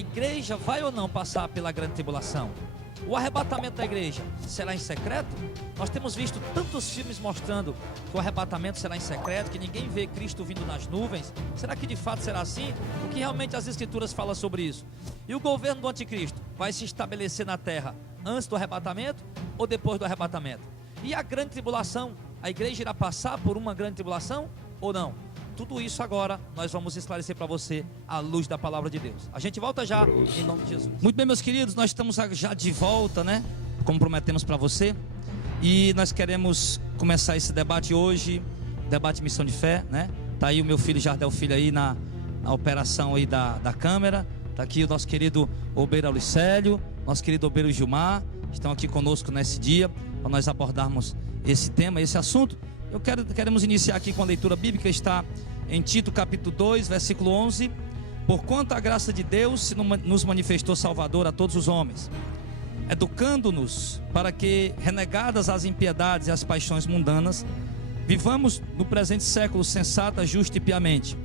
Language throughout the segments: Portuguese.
igreja vai ou não passar pela grande tribulação? O arrebatamento da igreja será em secreto? Nós temos visto tantos filmes mostrando que o arrebatamento será em secreto, que ninguém vê Cristo vindo nas nuvens. Será que de fato será assim? O que realmente as escrituras falam sobre isso? E o governo do anticristo vai se estabelecer na terra antes do arrebatamento ou depois do arrebatamento? E a grande tribulação, a igreja irá passar por uma grande tribulação ou não? Tudo isso agora nós vamos esclarecer para você à luz da palavra de Deus. A gente volta já em nome de Jesus. Muito bem, meus queridos, nós estamos já de volta, né? Como prometemos para você. E nós queremos começar esse debate hoje, debate Missão de Fé, né? Tá aí o meu filho Jardel Filho aí na operação aí da câmera. Tá aqui o nosso querido obreiro Aulicélio, nosso querido obreiro Gilmar, estão aqui conosco nesse dia para nós abordarmos esse tema, esse assunto. Queremos iniciar aqui com a leitura bíblica, está em Tito capítulo 2, versículo 11. Porquanto a graça de Deus se nos manifestou Salvador a todos os homens, educando-nos para que, renegadas as impiedades e as paixões mundanas, vivamos no presente século sensata, justa e piamente,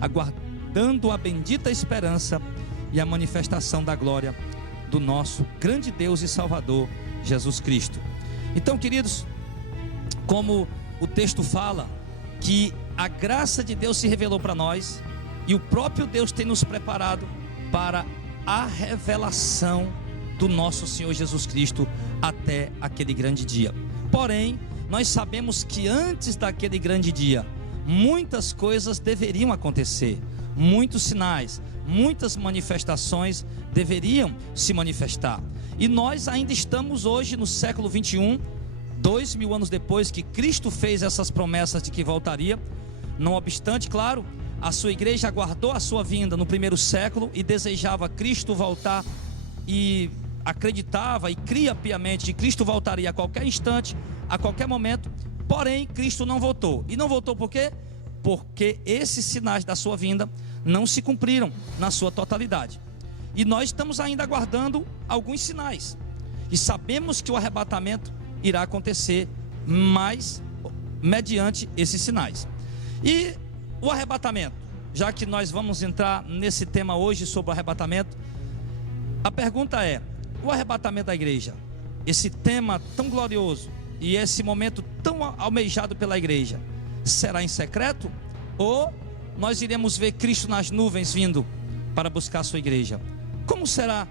aguardando a bendita esperança e a manifestação da glória do nosso grande Deus e Salvador, Jesus Cristo. Então, queridos, como o texto fala que a graça de Deus se revelou para nós e o próprio Deus tem nos preparado para a revelação do nosso Senhor Jesus Cristo até aquele grande dia. Porém, nós sabemos que antes daquele grande dia, muitas coisas deveriam acontecer, muitos sinais, muitas manifestações deveriam se manifestar. E nós ainda estamos hoje no século 21, 2000 anos depois que Cristo fez essas promessas de que voltaria. Não obstante, claro, a sua igreja aguardou a sua vinda no primeiro século e desejava Cristo voltar, e acreditava e cria piamente que Cristo voltaria a qualquer instante, a qualquer momento. Porém, Cristo não voltou. E não voltou por quê? Porque esses sinais da sua vinda não se cumpriram na sua totalidade. E nós estamos ainda aguardando alguns sinais, e sabemos que o arrebatamento irá acontecer, mas mediante esses sinais. E o arrebatamento, já que nós vamos entrar nesse tema hoje sobre o arrebatamento, a pergunta é: o arrebatamento da igreja, esse tema tão glorioso e esse momento tão almejado pela igreja, será em secreto ou nós iremos ver Cristo nas nuvens vindo para buscar a sua igreja? Como será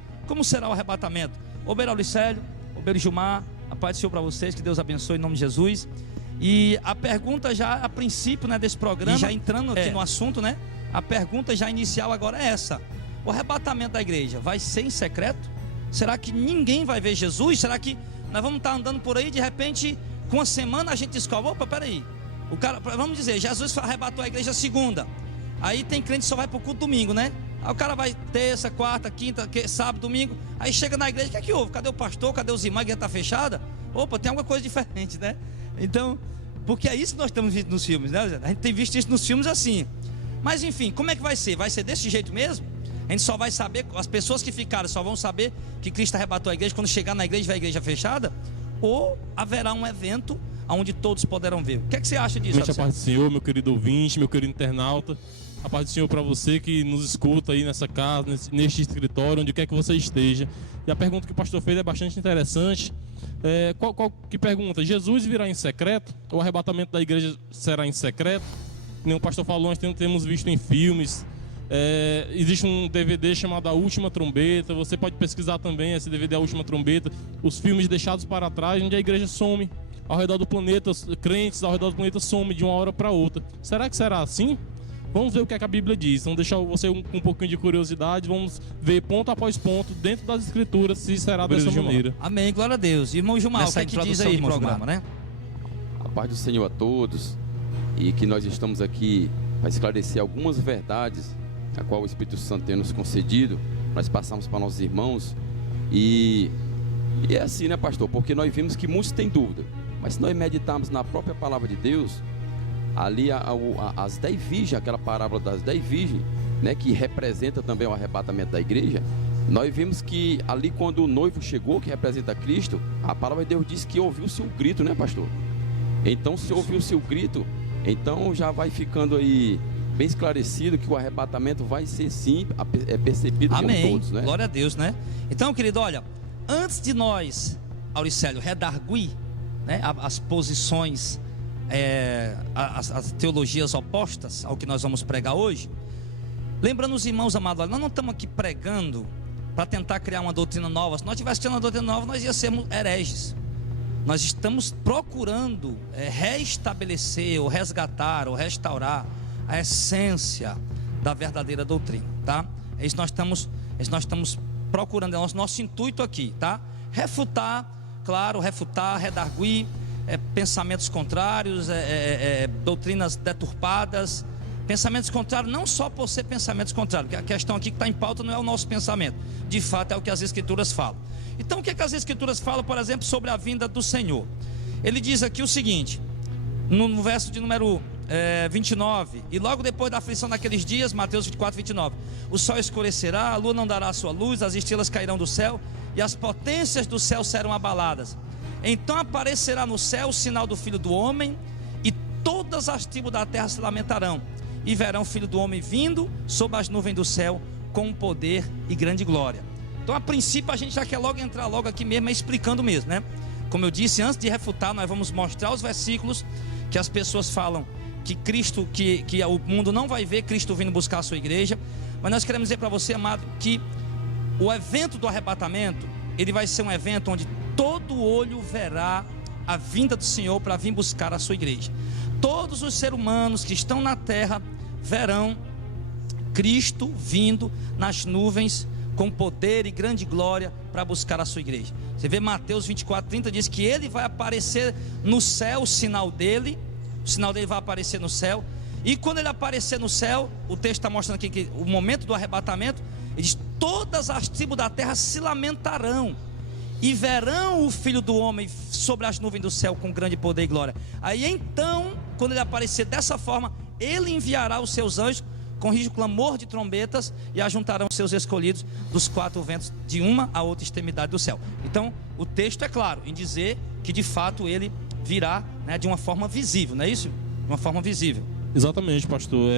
o arrebatamento? Obreiro Aulicélio, obreiro Gilmar, a paz do Senhor para vocês, que Deus abençoe em nome de Jesus. E a pergunta já a princípio, né, desse programa, e já entrando aqui no assunto, né, a pergunta já inicial agora é essa: o arrebatamento da igreja vai ser em secreto? Será que ninguém vai ver Jesus? Será que nós vamos estar andando por aí, de repente, com uma semana a gente descobre: opa, peraí, o cara, vamos dizer, Jesus arrebatou a igreja segunda, aí tem crente que só vai para o culto domingo, né? Aí o cara vai terça, quarta, quinta, sábado, domingo, aí chega na igreja, o que houve? Cadê o pastor? Cadê os irmãos? A igreja está fechada? Opa, tem alguma coisa diferente, né? Então, porque é isso que nós estamos vendo nos filmes, né? A gente tem visto isso nos filmes assim. Mas enfim, como é que vai ser? Vai ser desse jeito mesmo? A gente só vai saber, as pessoas que ficaram só vão saber que Cristo arrebatou a igreja quando chegar na igreja e ver a igreja fechada? Ou haverá um evento onde todos poderão ver? O que é que você acha disso? A paz do Senhor, meu querido ouvinte, meu querido internauta. A paz do Senhor para você que nos escuta aí nessa casa, neste escritório, onde quer que você esteja. E a pergunta que o pastor fez é bastante interessante. Que pergunta? Jesus virá em secreto? O arrebatamento da igreja será em secreto? Como o pastor falou, nós temos visto em filmes. Existe um DVD chamado A Última Trombeta. Você pode pesquisar também esse DVD A Última Trombeta. Os filmes deixados para trás, onde a igreja some ao redor do planeta, os crentes ao redor do planeta somem de uma hora para outra. Será que será assim? Vamos ver o que é que a Bíblia diz. Vamos deixar você com um pouquinho de curiosidade. Vamos ver ponto após ponto dentro das escrituras se será dessa maneira. Amém, glória a Deus. Irmão Gilmar, o que é que diz aí no programa, né? A paz do Senhor a todos, e que nós estamos aqui para esclarecer algumas verdades a qual o Espírito Santo tem nos concedido. Nós passamos para nossos irmãos e é assim, né, pastor? Porque nós vimos que muitos têm dúvida, mas se nós meditarmos na própria palavra de Deus, ali as 10 virgens, aquela parábola das 10 virgens, né, que representa também o arrebatamento da igreja, nós vimos que ali quando o noivo chegou, que representa Cristo, a palavra de Deus diz que ouviu-se um grito, né, pastor? Então, se ouviu-se o grito, então já vai ficando aí bem esclarecido que o arrebatamento vai ser sim percebido por todos, né? Glória a Deus, né? Então, querido, olha, antes de nós, Auricélio, redarguir, né, as posições, as teologias opostas ao que nós vamos pregar hoje, lembrando os irmãos amados, olha, nós não estamos aqui pregando para tentar criar uma doutrina nova. Se nós tivéssemos uma doutrina nova, nós ia sermos hereges. Nós estamos procurando reestabelecer, ou resgatar, ou restaurar a essência da verdadeira doutrina, tá? É isso que nós estamos procurando, é o nosso intuito aqui, tá? Refutar, claro, redarguir pensamentos contrários, doutrinas deturpadas, pensamentos contrários, não só por ser pensamentos contrários, porque a questão aqui que está em pauta não é o nosso pensamento, de fato é o que as Escrituras falam. Então o que as Escrituras falam, por exemplo, sobre a vinda do Senhor? Ele diz aqui o seguinte, no verso de número 29, e logo depois da aflição daqueles dias, Mateus 24, 29, o sol escurecerá, a lua não dará a sua luz, as estrelas cairão do céu, e as potências do céu serão abaladas. Então aparecerá no céu o sinal do Filho do Homem, e todas as tribos da terra se lamentarão, e verão o Filho do Homem vindo sobre as nuvens do céu, com poder e grande glória. Então a princípio a gente já quer logo entrar logo aqui mesmo, explicando mesmo, né? Como eu disse, antes de refutar, nós vamos mostrar os versículos que as pessoas falam que Cristo, que o mundo não vai ver Cristo vindo buscar a sua igreja. Mas nós queremos dizer para você, amado, que o evento do arrebatamento, ele vai ser um evento onde todo olho verá a vinda do Senhor para vir buscar a sua igreja. Todos os seres humanos que estão na terra verão Cristo vindo nas nuvens com poder e grande glória para buscar a sua igreja. Você vê Mateus 24, 30, diz que ele vai aparecer no céu, o sinal dele vai aparecer no céu. E quando ele aparecer no céu, o texto está mostrando aqui que o momento do arrebatamento, ele diz: todas as tribos da terra se lamentarão e verão o Filho do Homem sobre as nuvens do céu com grande poder e glória. Aí então, quando ele aparecer dessa forma, ele enviará os seus anjos com rígido clamor de trombetas, e ajuntarão os seus escolhidos dos quatro ventos, de uma a outra extremidade do céu. Então o texto é claro em dizer que de fato ele virá, né, de uma forma visível, não é isso? De uma forma visível. Exatamente, pastor.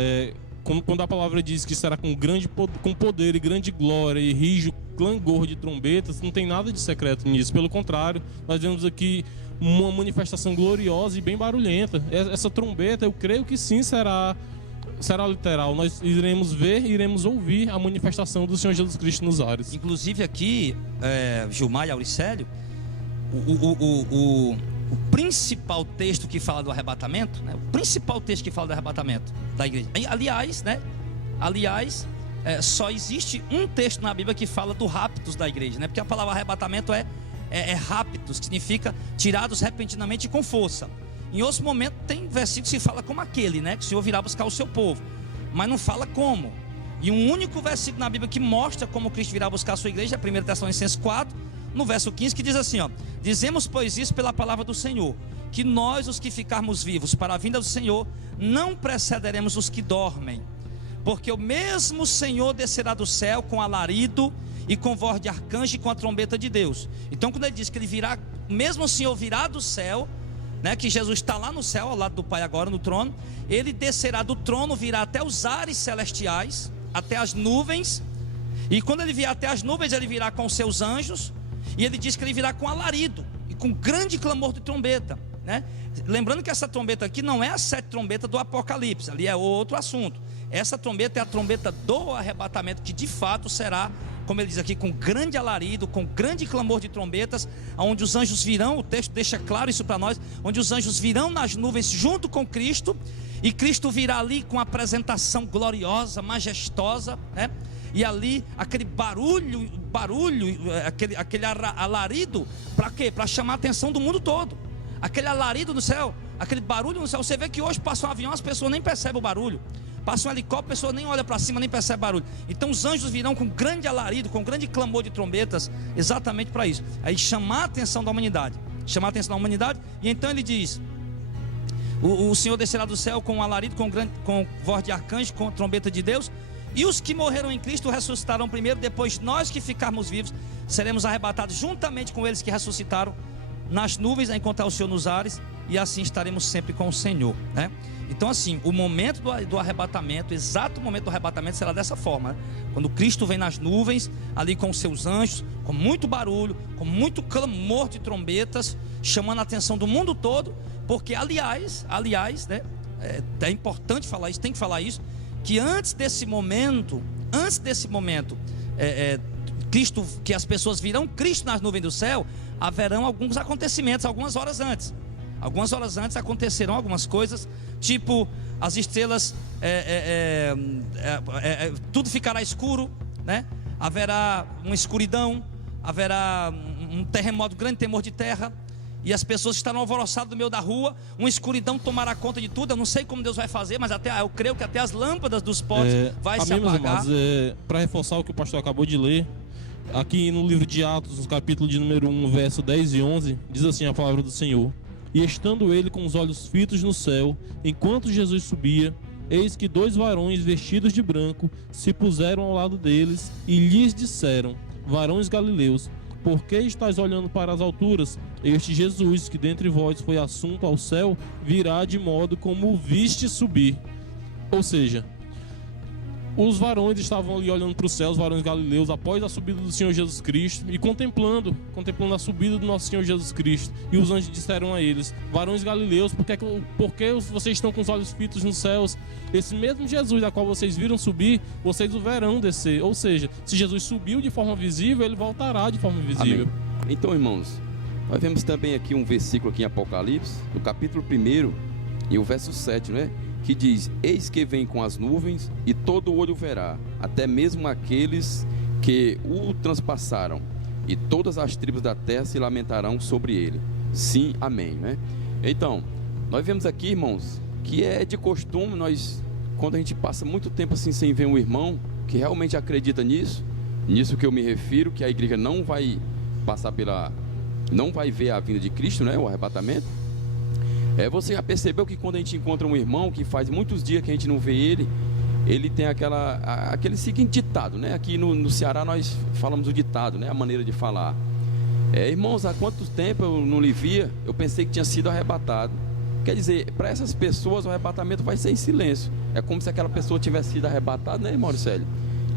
Quando a palavra diz que será com poder e grande glória e rígido clangor de trombetas, não tem nada de secreto nisso. Pelo contrário, nós vemos aqui uma manifestação gloriosa e bem barulhenta. Essa trombeta, eu creio que sim, será literal. Nós iremos ver e iremos ouvir a manifestação do Senhor Jesus Cristo nos ares. Inclusive aqui, Gilmar e Auricélio, o principal texto que fala do arrebatamento, né? O principal texto que fala do arrebatamento da igreja. Aliás, só existe um texto na Bíblia que fala do raptus da igreja, né? Porque a palavra arrebatamento é raptus, que significa tirados repentinamente e com força. Em outro momento tem versículo que se fala como aquele, né? Que o Senhor virá buscar o seu povo, mas não fala como. E um único versículo na Bíblia que mostra como Cristo virá buscar a sua igreja é 1 Tessalonicenses 4, no verso 15, que diz assim, ó: dizemos, pois, isso pela palavra do Senhor, que nós, os que ficarmos vivos para a vinda do Senhor, não precederemos os que dormem, porque o mesmo Senhor descerá do céu com alarido e com voz de arcanjo e com a trombeta de Deus. Então quando ele diz que ele virá, mesmo o Senhor virá do céu, né, que Jesus está lá no céu, ao lado do Pai agora no trono, ele descerá do trono, virá até os ares celestiais, até as nuvens, e quando ele vier até as nuvens, ele virá com seus anjos, e ele diz que ele virá com alarido e com grande clamor de trombeta, né? Lembrando que essa trombeta aqui não é a 7 trombeta do Apocalipse, ali é outro assunto. Essa trombeta é a trombeta do arrebatamento, que de fato será, como ele diz aqui, com grande alarido, com grande clamor de trombetas, onde os anjos virão, o texto deixa claro isso para nós, onde os anjos virão nas nuvens junto com Cristo, e Cristo virá ali com apresentação gloriosa, majestosa, né? E ali aquele barulho, aquele alarido, para quê? Para chamar a atenção do mundo todo. Aquele alarido no céu, aquele barulho no céu. Você vê que hoje passa um avião, as pessoas nem percebem o barulho. Passa um helicóptero, a pessoa nem olha para cima, nem percebe barulho. Então os anjos virão com grande alarido, com grande clamor de trombetas, exatamente para isso. Aí chamar a atenção da humanidade. E então ele diz: o Senhor descerá do céu com alarido, com voz de arcanjo, com trombeta de Deus. E os que morreram em Cristo ressuscitarão primeiro. Depois nós que ficarmos vivos seremos arrebatados juntamente com eles que ressuscitaram nas nuvens a encontrar o Senhor nos ares, e assim estaremos sempre com o Senhor, né? Então assim, o momento do arrebatamento, o exato momento do arrebatamento será dessa forma, né? Quando Cristo vem nas nuvens, ali com os seus anjos, com muito barulho, com muito clamor de trombetas, chamando a atenção do mundo todo, porque aliás, né, é importante falar isso, tem que falar isso, que antes desse momento, Cristo, que as pessoas virão Cristo nas nuvens do céu, haverão alguns acontecimentos, algumas horas antes acontecerão algumas coisas, tipo as estrelas, tudo ficará escuro, né? Haverá uma escuridão, haverá um terremoto, grande temor de terra, e as pessoas estarão alvoroçadas no meio da rua, uma escuridão tomará conta de tudo. Eu não sei como Deus vai fazer, mas eu creio que até as lâmpadas dos postes vai se apagar. Para reforçar o que o pastor acabou de ler, aqui no livro de Atos, no capítulo de número 1, verso 10 e 11, diz assim a palavra do Senhor: E estando ele com os olhos fitos no céu, enquanto Jesus subia, eis que 2 varões vestidos de branco se puseram ao lado deles e lhes disseram: Varões galileus, por que estáis olhando para as alturas? Este Jesus, que dentre vós foi assunto ao céu, virá de modo como o viste subir. Ou seja, os varões estavam ali olhando para o céu, os varões galileus, após a subida do Senhor Jesus Cristo, e contemplando a subida do nosso Senhor Jesus Cristo. E os anjos disseram a eles: Varões galileus, por que vocês estão com os olhos fitos nos céus? Esse mesmo Jesus a qual vocês viram subir, vocês o verão descer. Ou seja, se Jesus subiu de forma visível, ele voltará de forma visível. Amém. Então, irmãos, nós vemos também aqui um versículo aqui em Apocalipse, no capítulo 1, e o verso 7, né? Que diz: Eis que vem com as nuvens, e todo olho verá, até mesmo aqueles que o transpassaram, e todas as tribos da terra se lamentarão sobre ele. Sim, amém, né? Então, nós vemos aqui, irmãos, que é de costume nós, quando a gente passa muito tempo assim sem ver um irmão que realmente acredita nisso que eu me refiro, que a igreja não vai não vai ver a vinda de Cristo, né? O arrebatamento. Você já percebeu que quando a gente encontra um irmão que faz muitos dias que a gente não vê ele tem aquele seguinte ditado, né? Aqui no Ceará nós falamos o ditado, né? A maneira de falar. Irmãos, há quanto tempo eu não lhe via, eu pensei que tinha sido arrebatado. Quer dizer, para essas pessoas o arrebatamento vai ser em silêncio. É como se aquela pessoa tivesse sido arrebatada, né, Mauricélio?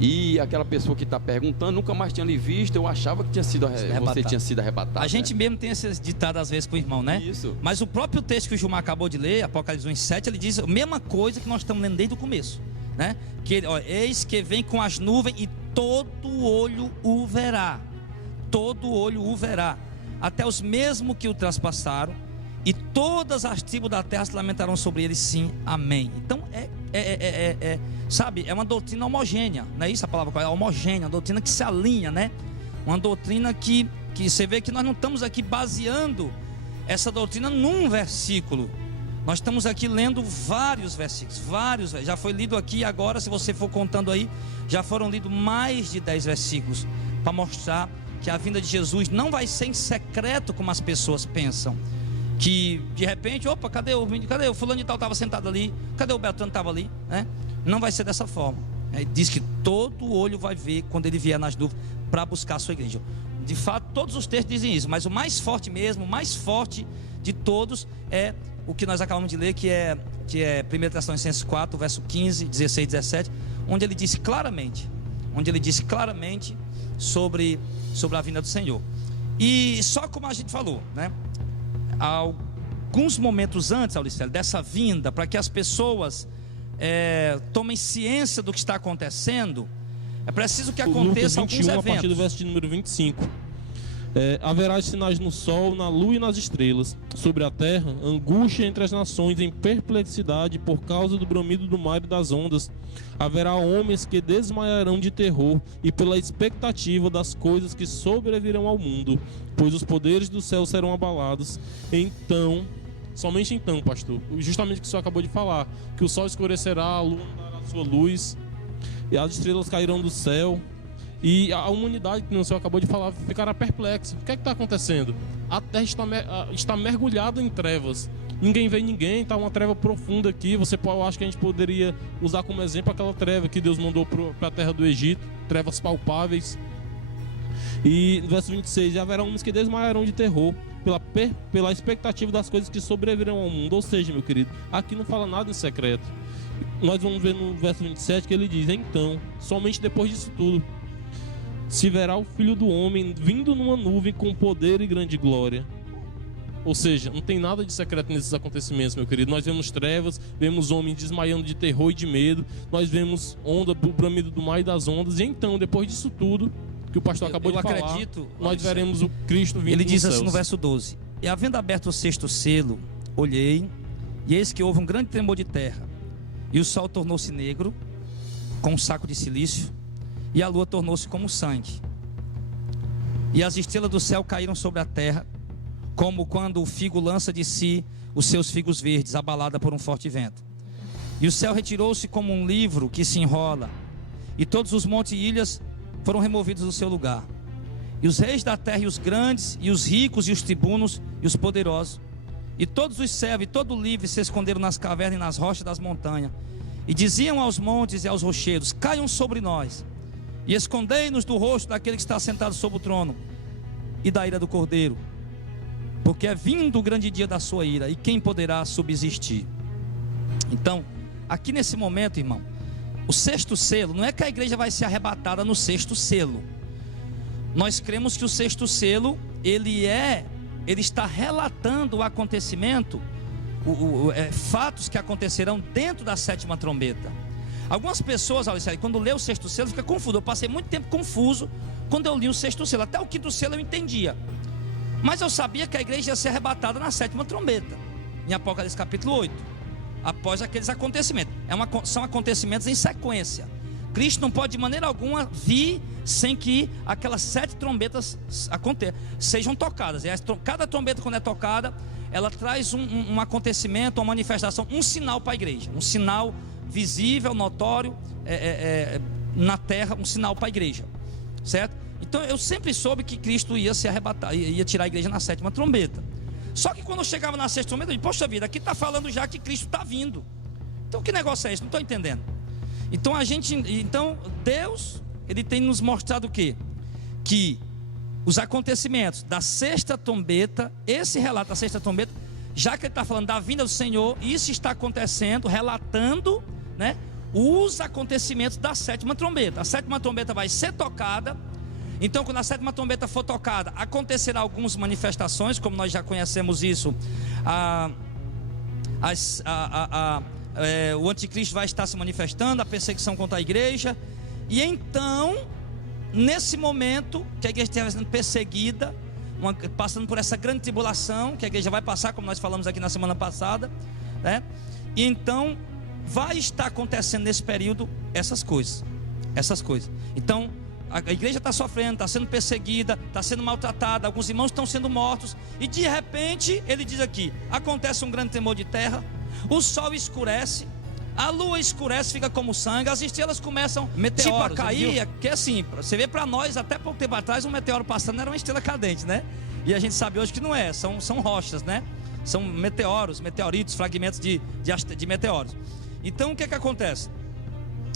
E aquela pessoa que está perguntando, nunca mais tinha lhe visto, eu achava que você tinha sido arrebatado. A gente mesmo tem esse ditado às vezes com o irmão, né? Isso. Mas o próprio texto que o Gilmar acabou de ler, Apocalipse 1:7, ele diz a mesma coisa que nós estamos lendo desde o começo, né? Que eis que vem com as nuvens e todo olho o verá. Todo olho o verá. Até os mesmos que o transpassaram, e todas as tribos da terra se lamentarão sobre ele. Sim, amém. Então sabe, é uma doutrina homogênea, não é isso a palavra? É homogênea, uma doutrina que se alinha, né? Uma doutrina que você vê que nós não estamos aqui baseando essa doutrina num versículo. Nós estamos aqui lendo vários versículos, já foi lido aqui agora, se você for contando aí, já foram lidos mais de 10 versículos, para mostrar que a vinda de Jesus não vai ser em secreto como as pessoas pensam. Que de repente, opa, cadê o fulano de tal estava sentado ali, cadê o Beltrano estava ali, né? Não vai ser dessa forma. Diz que todo olho vai ver quando ele vier nas nuvens para buscar a sua igreja. De fato, todos os textos dizem isso, mas o mais forte mesmo, o mais forte de todos é o que nós acabamos de ler, que é 1 Tessalonicenses 4, verso 15, 16, 17, onde ele disse claramente sobre a vinda do Senhor. E só como a gente falou, né? Alguns momentos antes, Auricélio, dessa vinda, para que as pessoas tomem ciência do que está acontecendo, é preciso que aconteça alguns eventos. A partir do verso de número 25. Haverá sinais no sol, na lua e nas estrelas. Sobre a terra, angústia entre as nações, em perplexidade por causa do bramido do mar e das ondas. Haverá homens que desmaiarão de terror e pela expectativa das coisas que sobrevirão ao mundo, pois os poderes do céu serão abalados. Então, somente então, pastor, justamente o que o senhor acabou de falar, que o sol escurecerá, a lua não dará sua luz, e as estrelas cairão do céu, e a humanidade, que o senhor acabou de falar, ficará perplexa. O que é que está acontecendo? A terra está mergulhada em trevas. Ninguém vê ninguém, está uma treva profunda aqui. Eu acho que a gente poderia usar como exemplo aquela treva que Deus mandou para a terra do Egito, trevas palpáveis. E no verso 26, e haverá homens que desmaiarão de terror pela expectativa das coisas que sobrevirão ao mundo. Ou seja, meu querido, aqui não fala nada em secreto. Nós vamos ver no verso 27 que ele diz: então, somente depois disso tudo, se verá o Filho do Homem vindo numa nuvem com poder e grande glória. Ou seja, não tem nada de secreto nesses acontecimentos, meu querido. Nós vemos trevas, vemos homens desmaiando de terror e de medo. Nós vemos onda, o bramido do mar e das ondas. E então, depois disso tudo que o pastor acabou de falar, acredito, nós veremos o Cristo vindo. Ele diz nos assim céus. no verso 12: e havendo aberto o sexto selo, olhei, e eis que houve um grande tremor de terra, e o sol tornou-se negro, com um saco de silício, e a lua tornou-se como sangue, e as estrelas do céu caíram sobre a terra, como quando o figo lança de si os seus figos verdes, abalada por um forte vento. E o céu retirou-se como um livro que se enrola, e todos os montes e ilhas foram removidos do seu lugar. E os reis da terra, e os grandes, e os ricos, e os tribunos, e os poderosos, e todos os servos, e todo livre se esconderam nas cavernas e nas rochas das montanhas, e diziam aos montes e aos rochedos: caiam sobre nós, e escondei-nos do rosto daquele que está sentado sobre o trono, e da ira do Cordeiro, porque é vindo o grande dia da sua ira, e quem poderá subsistir? Então, aqui nesse momento, irmão, o sexto selo, não é que a igreja vai ser arrebatada no sexto selo. Nós cremos que o sexto selo, ele está relatando o acontecimento, fatos que acontecerão dentro da sétima trombeta. Algumas pessoas, Alexandre, quando lê o sexto selo, fica confuso. Eu passei muito tempo confuso quando eu li o sexto selo. Até o quinto selo eu entendia, mas eu sabia que a igreja ia ser arrebatada na sétima trombeta, em Apocalipse capítulo 8, após aqueles acontecimentos. São acontecimentos em sequência. Cristo não pode de maneira alguma vir sem que aquelas 7 trombetas sejam tocadas. E cada trombeta, quando é tocada, ela traz um acontecimento, uma manifestação, um sinal para a igreja, um sinal visível, notório, na terra, um sinal para a igreja, certo? Então eu sempre soube que Cristo ia se arrebatar, ia tirar a igreja na sétima trombeta. Só que quando eu chegava na sexta trombeta, eu disse: poxa vida, aqui está falando já que Cristo está vindo. Então que negócio é esse? Não estou entendendo. Então Deus, Ele tem nos mostrado o quê? Que os acontecimentos da sexta trombeta, esse relato da sexta trombeta, já que Ele está falando da vinda do Senhor, isso está acontecendo, relatando, né, os acontecimentos da sétima trombeta. A sétima trombeta vai ser tocada. Então, quando a sétima trombeta for tocada, acontecerá algumas manifestações, como nós já conhecemos isso. O anticristo vai estar se manifestando, a perseguição contra a igreja. E então, nesse momento que a igreja estiver sendo perseguida, passando por essa grande tribulação que a igreja vai passar, como nós falamos aqui na semana passada, né? E então vai estar acontecendo nesse período essas coisas. Então a igreja está sofrendo, está sendo perseguida, está sendo maltratada, alguns irmãos estão sendo mortos, e de repente, ele diz aqui, acontece um grande tremor de terra, o sol escurece, a lua escurece, fica como sangue, as estrelas começam tipo a cair, que é assim, você vê para nós, até pouco tempo atrás, um meteoro passando era uma estrela cadente, né? E a gente sabe hoje que não é, são rochas, né? São meteoros, meteoritos, fragmentos de meteoros. Então o que acontece?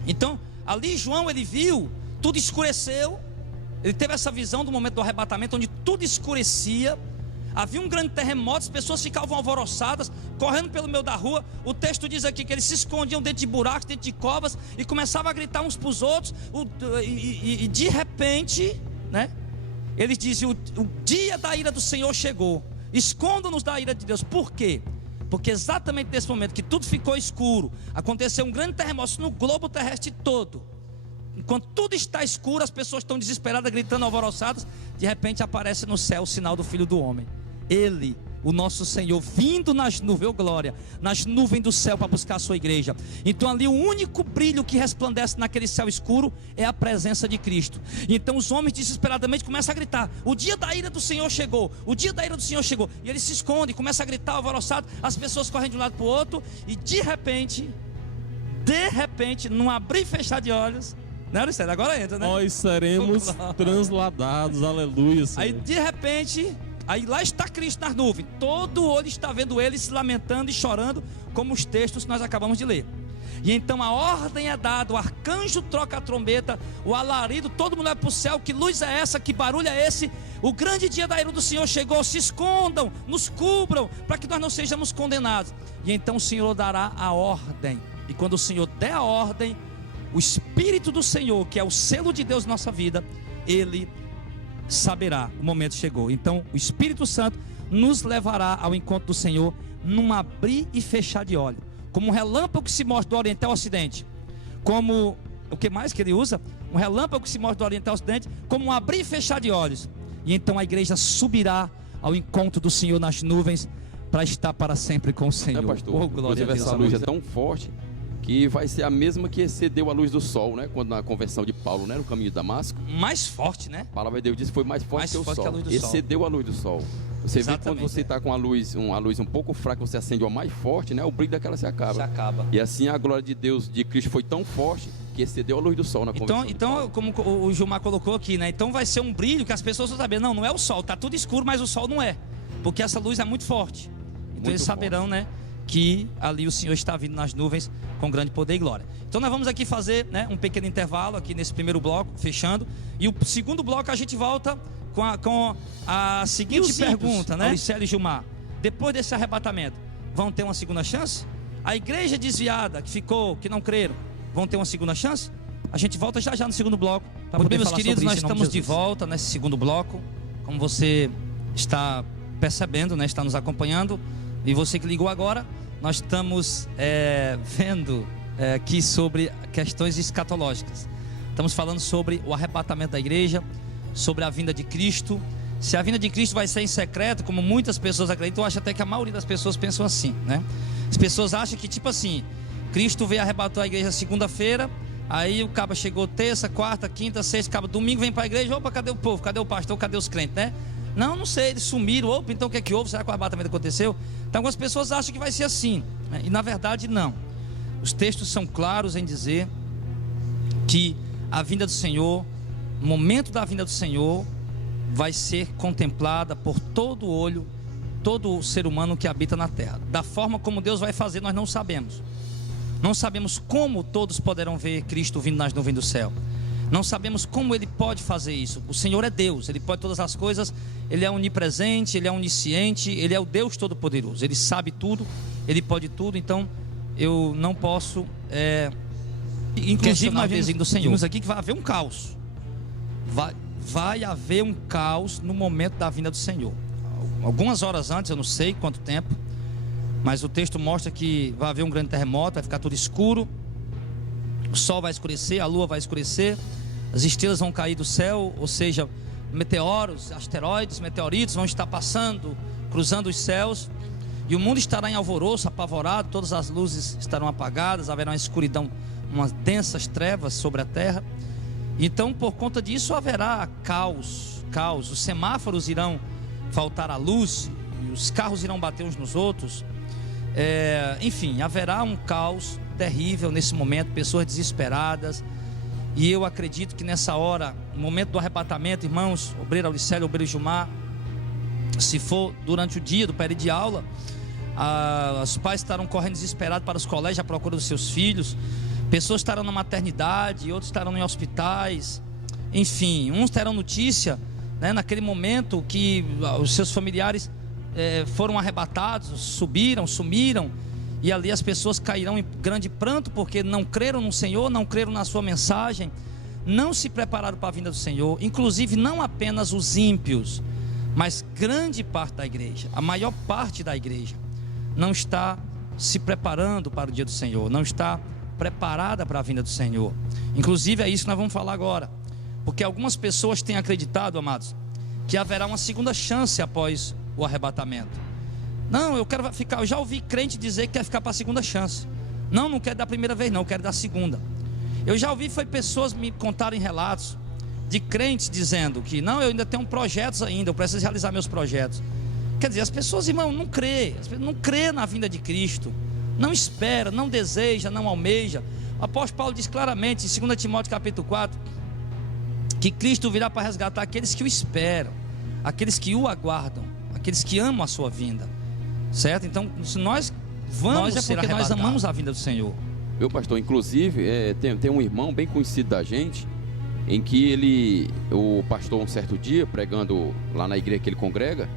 Então, ali João, ele viu, tudo escureceu. Ele teve essa visão do momento do arrebatamento, onde tudo escurecia. Havia um grande terremoto, as pessoas ficavam alvoroçadas, correndo pelo meio da rua. O texto diz aqui que eles se escondiam dentro de buracos, dentro de covas, e começavam a gritar uns para os outros. E de repente, né, eles dizem: o dia da ira do Senhor chegou, escondam-nos da ira de Deus. Por quê? Porque exatamente nesse momento que tudo ficou escuro, aconteceu um grande terremoto no globo terrestre todo. Enquanto tudo está escuro, as pessoas estão desesperadas, gritando, alvoroçadas. De repente aparece no céu o sinal do Filho do Homem. Ele, o nosso Senhor, vindo nas nuvens, glória, nas nuvens do céu para buscar a sua igreja. Então ali o único brilho que resplandece naquele céu escuro é a presença de Cristo. Então os homens desesperadamente começam a gritar: o dia da ira do Senhor chegou, o dia da ira do Senhor chegou. E eles se escondem, começam a gritar alvoroçado, as pessoas correm de um lado para o outro. E de repente, num abrir e fechar de olhos, não, agora entra, né? Nós seremos transladados, aleluia, Senhor. Aí de repente, aí lá está Cristo nas nuvens, todo olho está vendo Ele se lamentando e chorando, como os textos que nós acabamos de ler. E então a ordem é dada, o arcanjo troca a trombeta, o alarido, todo mundo vai para o céu. Que luz é essa? Que barulho é esse? O grande dia da ira do Senhor chegou. Se escondam, nos cubram, para que nós não sejamos condenados. E então o Senhor dará a ordem. E quando o Senhor der a ordem, o Espírito do Senhor, que é o selo de Deus na nossa vida, ele saberá, o momento chegou. Então o Espírito Santo nos levará ao encontro do Senhor num abrir e fechar de olhos, como um relâmpago que se mostra do Oriente ao Ocidente, como, o que mais que ele usa? Um relâmpago que se mostra do Oriente ao Ocidente, como um abrir e fechar de olhos. E então a igreja subirá ao encontro do Senhor nas nuvens, para estar para sempre com o Senhor. Pastor? Oh, glória a Deus. Essa luz é tão forte que vai ser a mesma que excedeu a luz do sol, né? Quando na conversão de Paulo, né? No caminho de Damasco. Mais forte, né? A palavra de Deus diz que foi mais forte que o sol. Que a luz do excedeu sol. A luz do sol. Você vê que quando você está com uma luz um pouco fraca, você acende uma mais forte, né? O brilho daquela se acaba. Se acaba. E assim a glória de Deus, de Cristo, foi tão forte que excedeu a luz do sol na conversão. Então, como o Gilmar colocou aqui, né? Então vai ser um brilho que as pessoas vão saber. Não é o sol, tá tudo escuro, mas o sol não é. Porque essa luz é muito forte. Então eles saberão, né, que ali o Senhor está vindo nas nuvens com grande poder e glória. Então nós vamos aqui fazer, né, um pequeno intervalo aqui nesse primeiro bloco, fechando. E o segundo bloco a gente volta com a seguinte pergunta, né, Auricélio e Gilmar. Depois desse arrebatamento, vão ter uma segunda chance? A igreja desviada que ficou, que não creram, vão ter uma segunda chance? A gente volta já no segundo bloco. Muito bem, meus queridos, nós estamos de volta nesse segundo bloco. Como você está percebendo, né, está nos acompanhando. E você que ligou agora, nós estamos vendo aqui sobre questões escatológicas. Estamos falando sobre o arrebatamento da igreja, sobre a vinda de Cristo. Se a vinda de Cristo vai ser em secreto, como muitas pessoas acreditam, eu acho até que a maioria das pessoas pensam assim, né? As pessoas acham que, tipo assim, Cristo veio arrebatar a igreja segunda-feira, aí o cabo chegou terça, quarta, quinta, sexta, cabo domingo, vem para a igreja, opa, cadê o povo? Cadê o pastor? Cadê os crentes, né? Não sei, eles sumiram, opa, então o que é que houve? Será que o arrebatamento aconteceu? Então algumas pessoas acham que vai ser assim, né? E na verdade não. Os textos são claros em dizer que a vinda do Senhor, o momento da vinda do Senhor, vai ser contemplada por todo olho, todo ser humano que habita na terra. Da forma como Deus vai fazer, nós não sabemos. Não sabemos como todos poderão ver Cristo vindo nas nuvens do céu. Não sabemos como Ele pode fazer isso. O Senhor é Deus, Ele pode todas as coisas. Ele é onipresente, Ele é onisciente, Ele é o Deus Todo-Poderoso. Ele sabe tudo, Ele pode tudo. Então eu não posso inclusive nós vimos aqui que vai haver um caos. Vai haver um caos no momento da vinda do Senhor. Algumas horas antes, eu não sei quanto tempo, mas o texto mostra que vai haver um grande terremoto, vai ficar tudo escuro, o sol vai escurecer, a lua vai escurecer, as estrelas vão cair do céu, ou seja, meteoros, asteroides, meteoritos vão estar passando, cruzando os céus, e o mundo estará em alvoroço, apavorado, todas as luzes estarão apagadas, haverá uma escuridão, umas densas trevas sobre a terra. Então, por conta disso, haverá caos. Os semáforos irão faltar a luz, os carros irão bater uns nos outros. Enfim, haverá um caos terrível nesse momento, pessoas desesperadas. E eu acredito que nessa hora, no momento do arrebatamento, irmãos, obreiro Auricélio, obreiro Gilmar, se for durante o dia do período de aula, os pais estarão correndo desesperados para os colégios à procura dos seus filhos. Pessoas estarão na maternidade, outros estarão em hospitais. Enfim, uns terão notícia, né, naquele momento que os seus familiares foram arrebatados, sumiram. E ali as pessoas cairão em grande pranto, porque não creram no Senhor, não creram na sua mensagem, não se prepararam para a vinda do Senhor. Inclusive não apenas os ímpios, mas grande parte da igreja, a maior parte da igreja, não está se preparando para o dia do Senhor, não está preparada para a vinda do Senhor. Inclusive é isso que nós vamos falar agora, porque algumas pessoas têm acreditado, amados, que haverá uma segunda chance após o arrebatamento. Não, eu quero ficar. Eu já ouvi crente dizer que quer ficar para a segunda chance. Não quero da primeira vez, não, eu quero da segunda. Eu já ouvi pessoas me contarem relatos de crentes dizendo que não, eu ainda tenho projetos ainda, eu preciso realizar meus projetos. Quer dizer, as pessoas, irmão, não crê na vinda de Cristo, não espera, não deseja, não almeja. O apóstolo Paulo diz claramente em 2 Timóteo capítulo 4 que Cristo virá para resgatar aqueles que o esperam, aqueles que o aguardam, aqueles que amam a sua vinda, certo? Então, se nós vamos ser arrebatados, nós amamos a vinda do Senhor. Viu, pastor? Inclusive, tem um irmão bem conhecido da gente, em que o pastor, um certo dia, pregando lá na igreja que ele congrega,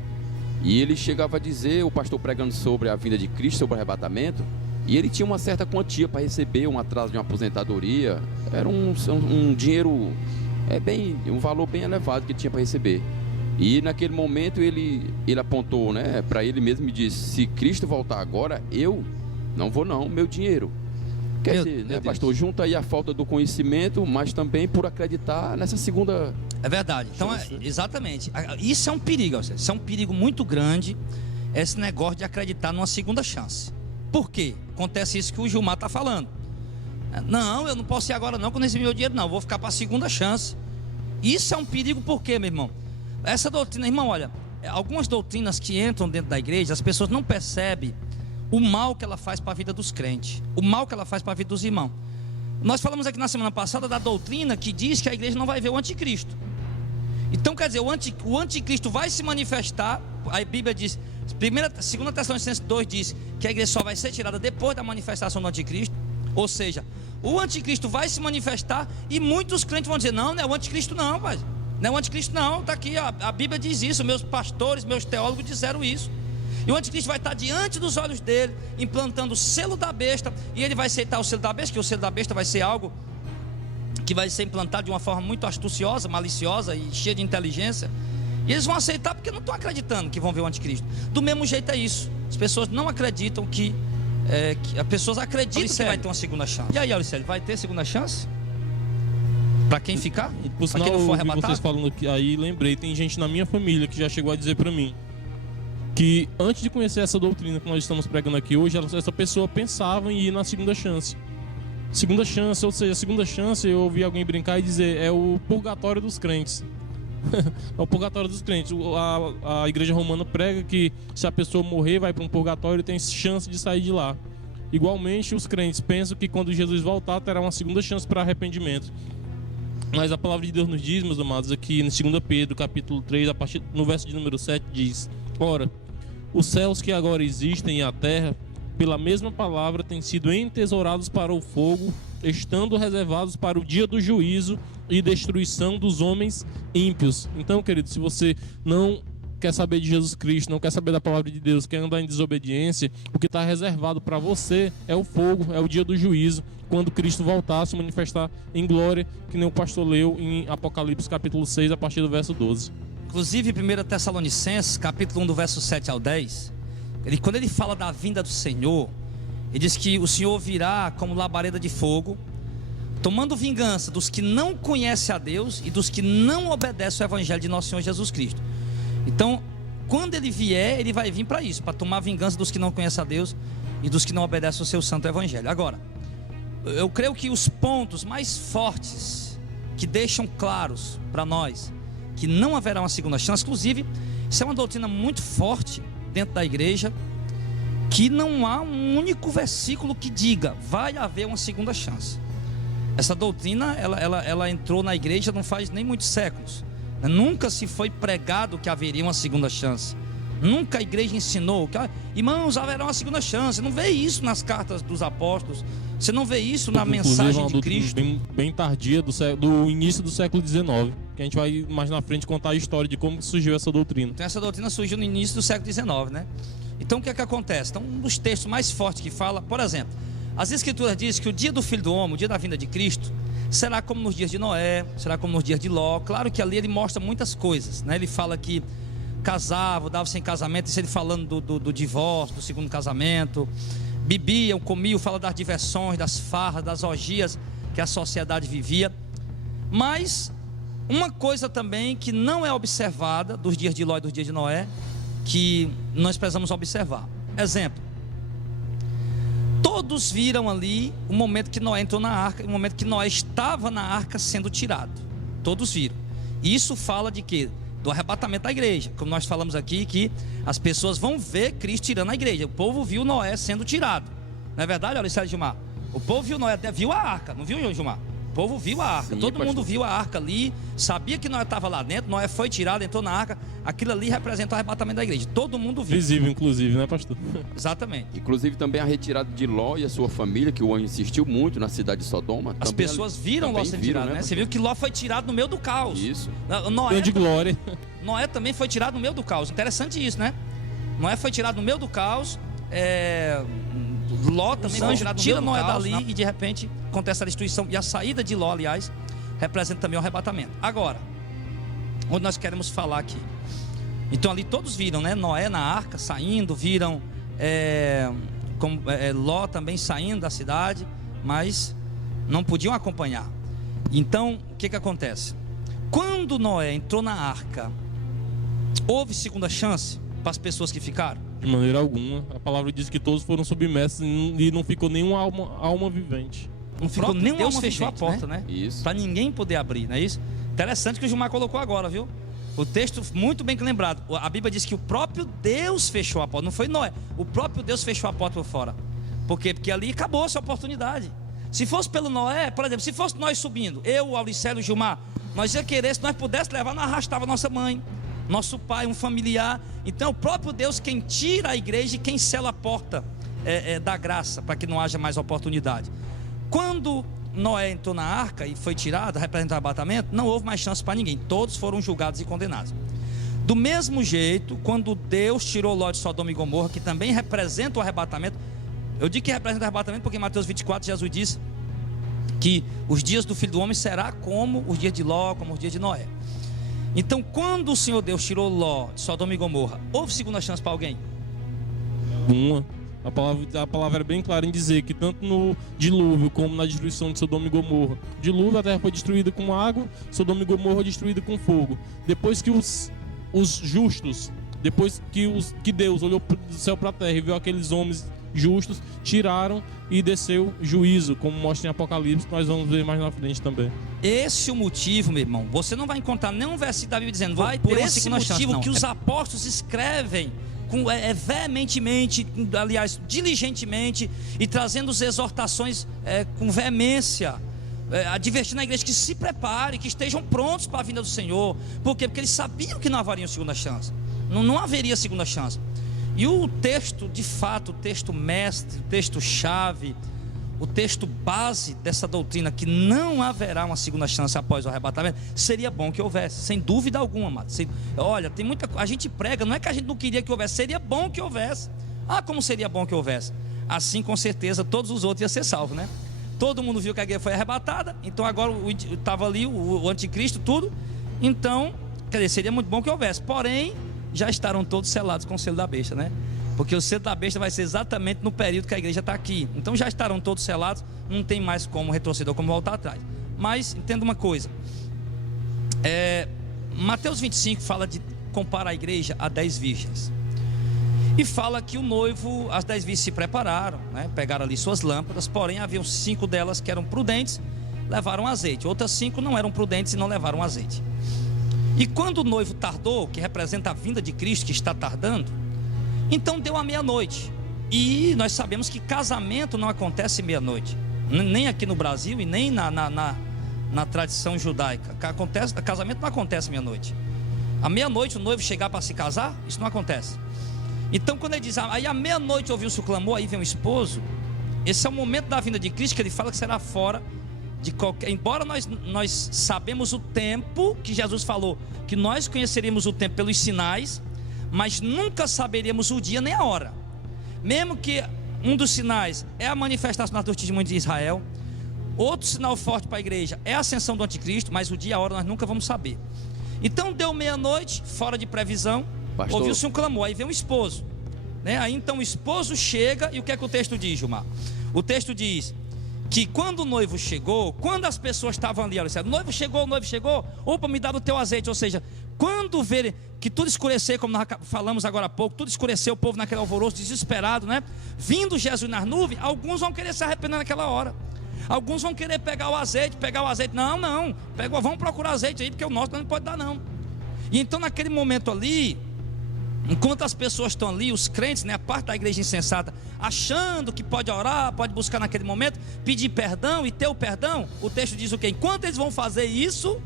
e ele chegava a dizer, o pastor pregando sobre a vinda de Cristo, sobre o arrebatamento, e ele tinha uma certa quantia para receber um atraso de uma aposentadoria. Era um dinheiro, um valor bem elevado que ele tinha para receber. E naquele momento ele apontou, né, para ele mesmo e disse: se Cristo voltar agora, eu não vou não, meu dinheiro. Quer dizer, né, pastor, junta aí a falta do conhecimento, mas também por acreditar nessa segunda... É verdade. Então, exatamente. Isso é um perigo, isso é um perigo muito grande, esse negócio de acreditar numa segunda chance. Por quê? Acontece isso que o Gilmar está falando. Não, eu não posso ir agora não, quando receber meu dinheiro não, eu vou ficar para a segunda chance. Isso é um perigo. Por quê, meu irmão? Essa doutrina, irmão, olha, algumas doutrinas que entram dentro da igreja, as pessoas não percebem o mal que ela faz para a vida dos crentes, o mal que ela faz para a vida dos irmãos. Nós falamos aqui na semana passada da doutrina que diz que a igreja não vai ver o anticristo. Então quer dizer, o anticristo vai se manifestar. A Bíblia diz, 2 Tessalonicenses 2 diz que a igreja só vai ser tirada depois da manifestação do anticristo. Ou seja, o anticristo vai se manifestar e muitos crentes vão dizer: não, não é o anticristo não, pai. Não é o anticristo não, está aqui, a Bíblia diz isso, meus pastores, meus teólogos disseram isso. E o anticristo vai estar diante dos olhos dele, implantando o selo da besta, e ele vai aceitar o selo da besta, que o selo da besta vai ser algo que vai ser implantado de uma forma muito astuciosa, maliciosa e cheia de inteligência. E eles vão aceitar porque não estão acreditando que vão ver o anticristo. Do mesmo jeito é isso, as pessoas não acreditam que as pessoas acreditam que vai ter uma segunda chance. E aí, Auricélio, vai ter segunda chance? Para quem ficar? Por sinal, quem não for eu vi arrebatado? vocês falando aqui, aí lembrei, tem gente na minha família que já chegou a dizer para mim que antes de conhecer essa doutrina que nós estamos pregando aqui hoje, essa pessoa pensava em ir na segunda chance. Segunda chance, ou seja, segunda chance, eu ouvi alguém brincar e dizer, é o purgatório dos crentes. É o purgatório dos crentes. A igreja romana prega que se a pessoa morrer, vai para um purgatório e tem chance de sair de lá. Igualmente, os crentes pensam que quando Jesus voltar, terá uma segunda chance para arrependimento. Mas a palavra de Deus nos diz, meus amados, aqui em 2 Pedro, capítulo 3, no verso de número 7, diz: ora, os céus que agora existem e a terra, pela mesma palavra, têm sido entesourados para o fogo, estando reservados para o dia do juízo e destruição dos homens ímpios. Então, querido, se você não quer saber de Jesus Cristo, não quer saber da palavra de Deus, quer andar em desobediência, o que está reservado para você é o fogo, é o dia do juízo, quando Cristo voltar a se manifestar em glória, que nem o pastor leu em Apocalipse capítulo 6, a partir do verso 12. Inclusive, 1 Tessalonicenses, capítulo 1, do verso 7 ao 10, quando ele fala da vinda do Senhor, ele diz que o Senhor virá como labareda de fogo, tomando vingança dos que não conhecem a Deus e dos que não obedecem ao Evangelho de nosso Senhor Jesus Cristo. Então, quando ele vier, ele vai vir para isso, para tomar vingança dos que não conhecem a Deus e dos que não obedecem ao seu santo Evangelho. Agora, eu creio que os pontos mais fortes que deixam claros para nós que não haverá uma segunda chance, inclusive, isso é uma doutrina muito forte dentro da igreja, que não há um único versículo que diga vai haver uma segunda chance. Essa doutrina, ela entrou na igreja não faz nem muitos séculos. Nunca se foi pregado que haveria uma segunda chance. Nunca a igreja ensinou que, irmãos, haverá uma segunda chance. Você não vê isso nas cartas dos apóstolos. Você não vê isso na mensagem de Cristo. Bem tardia do início do século XIX, que a gente vai mais na frente contar a história de como surgiu essa doutrina. Então essa doutrina surgiu no início do século XIX, né? Então o que é que acontece? Então um dos textos mais fortes que fala, por exemplo, as escrituras dizem que o dia do Filho do Homem, o dia da vinda de Cristo, será como nos dias de Noé, será como nos dias de Ló. Claro que ali ele mostra muitas coisas, né? Ele fala que casava, dava sem casamento, isso ele falando do divórcio, do segundo casamento, bebiam, comiam, fala das diversões, das farras, das orgias que a sociedade vivia. Mas uma coisa também que não é observada dos dias de Ló e dos dias de Noé, que nós precisamos observar. Exemplo: todos viram ali o momento que Noé entrou na arca, o momento que Noé estava na arca sendo tirado. Todos viram. Isso fala de quê? Do arrebatamento da igreja. Como nós falamos aqui, que as pessoas vão ver Cristo tirando a igreja. O povo viu Noé sendo tirado. Não é verdade, Auricélio e Gilmar? O povo viu Noé, viu a arca, não viu, Gilmar? O povo viu a arca, Sim, todo pastor. mundo viu a arca ali, sabia que Noé estava lá dentro, Noé foi tirado, entrou na arca, aquilo ali representa o arrebatamento da igreja, todo mundo viu. Visível, inclusive, né, pastor? Exatamente. Inclusive também a retirada de Ló e a sua família, que o anjo insistiu muito na cidade de Sodoma. As também pessoas viram Ló também sendo viram, tirado, né? Você viu que Ló foi tirado no meio do caos. Isso. Noé, Grande glória. Noé também foi tirado no meio do caos. Interessante isso, né? Noé foi tirado no meio do caos. Ló também foi tirado no meio do Noé dali e de repente acontece a destruição. E a saída de Ló, aliás, representa também o arrebatamento. Agora, onde nós queremos falar aqui? Então ali todos viram, né? Noé na arca saindo, viram Ló também saindo da cidade, mas não podiam acompanhar. Então, o que acontece? Quando Noé entrou na arca, houve segunda chance para as pessoas que ficaram? De maneira alguma. A palavra diz que todos foram submersos e não ficou nenhuma alma vivente. Não ficou nenhuma Deus alma fechou vivente, a porta, né? Isso. Para ninguém poder abrir, não é isso? Interessante que o Gilmar colocou agora, viu? O texto muito bem lembrado. A Bíblia diz que o próprio Deus fechou a porta, não foi Noé. O próprio Deus fechou a porta por fora. Por quê? Porque ali acabou essa oportunidade. Se fosse pelo Noé, por exemplo, se fosse nós subindo, eu, o Auricélio e o Gilmar, nós ia querer, se nós pudéssemos levar, nós arrastava nossa mãe, nosso pai, um familiar. Então, o próprio Deus quem tira a igreja e quem sela a porta da graça, para que não haja mais oportunidade. Quando Noé entrou na arca e foi tirado, representando o arrebatamento, não houve mais chance para ninguém. Todos foram julgados e condenados. Do mesmo jeito, quando Deus tirou Ló de Sodoma e Gomorra, que também representa o arrebatamento. Eu digo que representa o arrebatamento porque em Mateus 24 Jesus diz que os dias do Filho do Homem será como os dias de Ló, como os dias de Noé. Então, quando o Senhor Deus tirou Ló de Sodoma e Gomorra, houve segunda chance para alguém? Uma. A palavra é bem clara em dizer que tanto no dilúvio como na destruição de Sodoma e Gomorra, dilúvio a terra foi destruída com água, Sodoma e Gomorra destruída com fogo. Depois que os justos, depois que Deus olhou do céu para a terra e viu aqueles homens justos, tiraram e desceu juízo, como mostra em Apocalipse, que nós vamos ver mais na frente também. Esse é o motivo, meu irmão. Você não vai encontrar nenhum versículo da Bíblia dizendo vai ter uma segunda chance, não. Que os apóstolos escrevem veementemente, aliás, diligentemente, e trazendo as exortações com veemência, advertindo a igreja que se prepare, que estejam prontos para a vinda do Senhor. Por quê? Porque eles sabiam que não haveria segunda chance, não haveria segunda chance. E o texto, de fato, o texto mestre, o texto chave, o texto base dessa doutrina, que não haverá uma segunda chance após o arrebatamento, seria bom que houvesse, sem dúvida alguma, amado. Olha, tem muita coisa, a gente prega, não é que a gente não queria que houvesse, seria bom que houvesse. Ah, como seria bom que houvesse? Assim, com certeza, todos os outros iam ser salvos, né? Todo mundo viu que a igreja foi arrebatada, então agora estava ali o anticristo, tudo. Então, quer dizer, seria muito bom que houvesse, porém, já estarão todos selados com o selo da besta, né? Porque o selo da besta vai ser exatamente no período que a igreja está aqui. Então já estarão todos selados, não tem mais como retroceder ou como voltar atrás. Mas entenda uma coisa, Mateus 25 fala de comparar a igreja a 10 virgens. E fala que o noivo, as 10 virgens se prepararam, né? Pegaram ali suas lâmpadas, porém haviam 5 delas que eram prudentes, levaram azeite. Outras 5 não eram prudentes e não levaram azeite. E quando o noivo tardou, que representa a vinda de Cristo que está tardando, então deu a meia-noite. E nós sabemos que casamento não acontece meia-noite, nem aqui no Brasil e nem na tradição judaica. Casamento não acontece meia-noite. À meia-noite o noivo chegar para se casar, isso não acontece. Então quando ele diz, aí à meia-noite ouviu-se o clamor, aí vem o esposo. Esse é o momento da vinda de Cristo, que ele fala que será fora de qualquer... Embora nós sabemos o tempo, que Jesus falou que nós conheceríamos o tempo pelos sinais, mas nunca saberíamos o dia nem a hora. Mesmo que um dos sinais é a manifestação do testemunho de Israel, outro sinal forte para a igreja é a ascensão do anticristo, mas o dia e a hora nós nunca vamos saber. Então deu meia-noite, fora de previsão, ouviu-se um clamor, aí vem um esposo, né? Aí então o esposo chega, e o que é que o texto diz, Gilmar? O texto diz que quando o noivo chegou, quando as pessoas estavam ali, olha, o noivo chegou, opa, me dá do teu azeite. Ou seja, quando verem que tudo escureceu, como nós falamos agora há pouco, tudo escureceu, o povo naquele alvoroço, desesperado, né? Vindo Jesus nas nuvens, alguns vão querer se arrepender naquela hora. Alguns vão querer pegar o azeite, não, vamos procurar azeite aí, porque o nosso não pode dar não. E então naquele momento ali, Enquanto as pessoas estão ali, os crentes, né, a parte da igreja insensata, achando que pode orar, pode buscar naquele momento, pedir perdão e ter o perdão, o texto diz o quê? Enquanto eles vão fazer isso,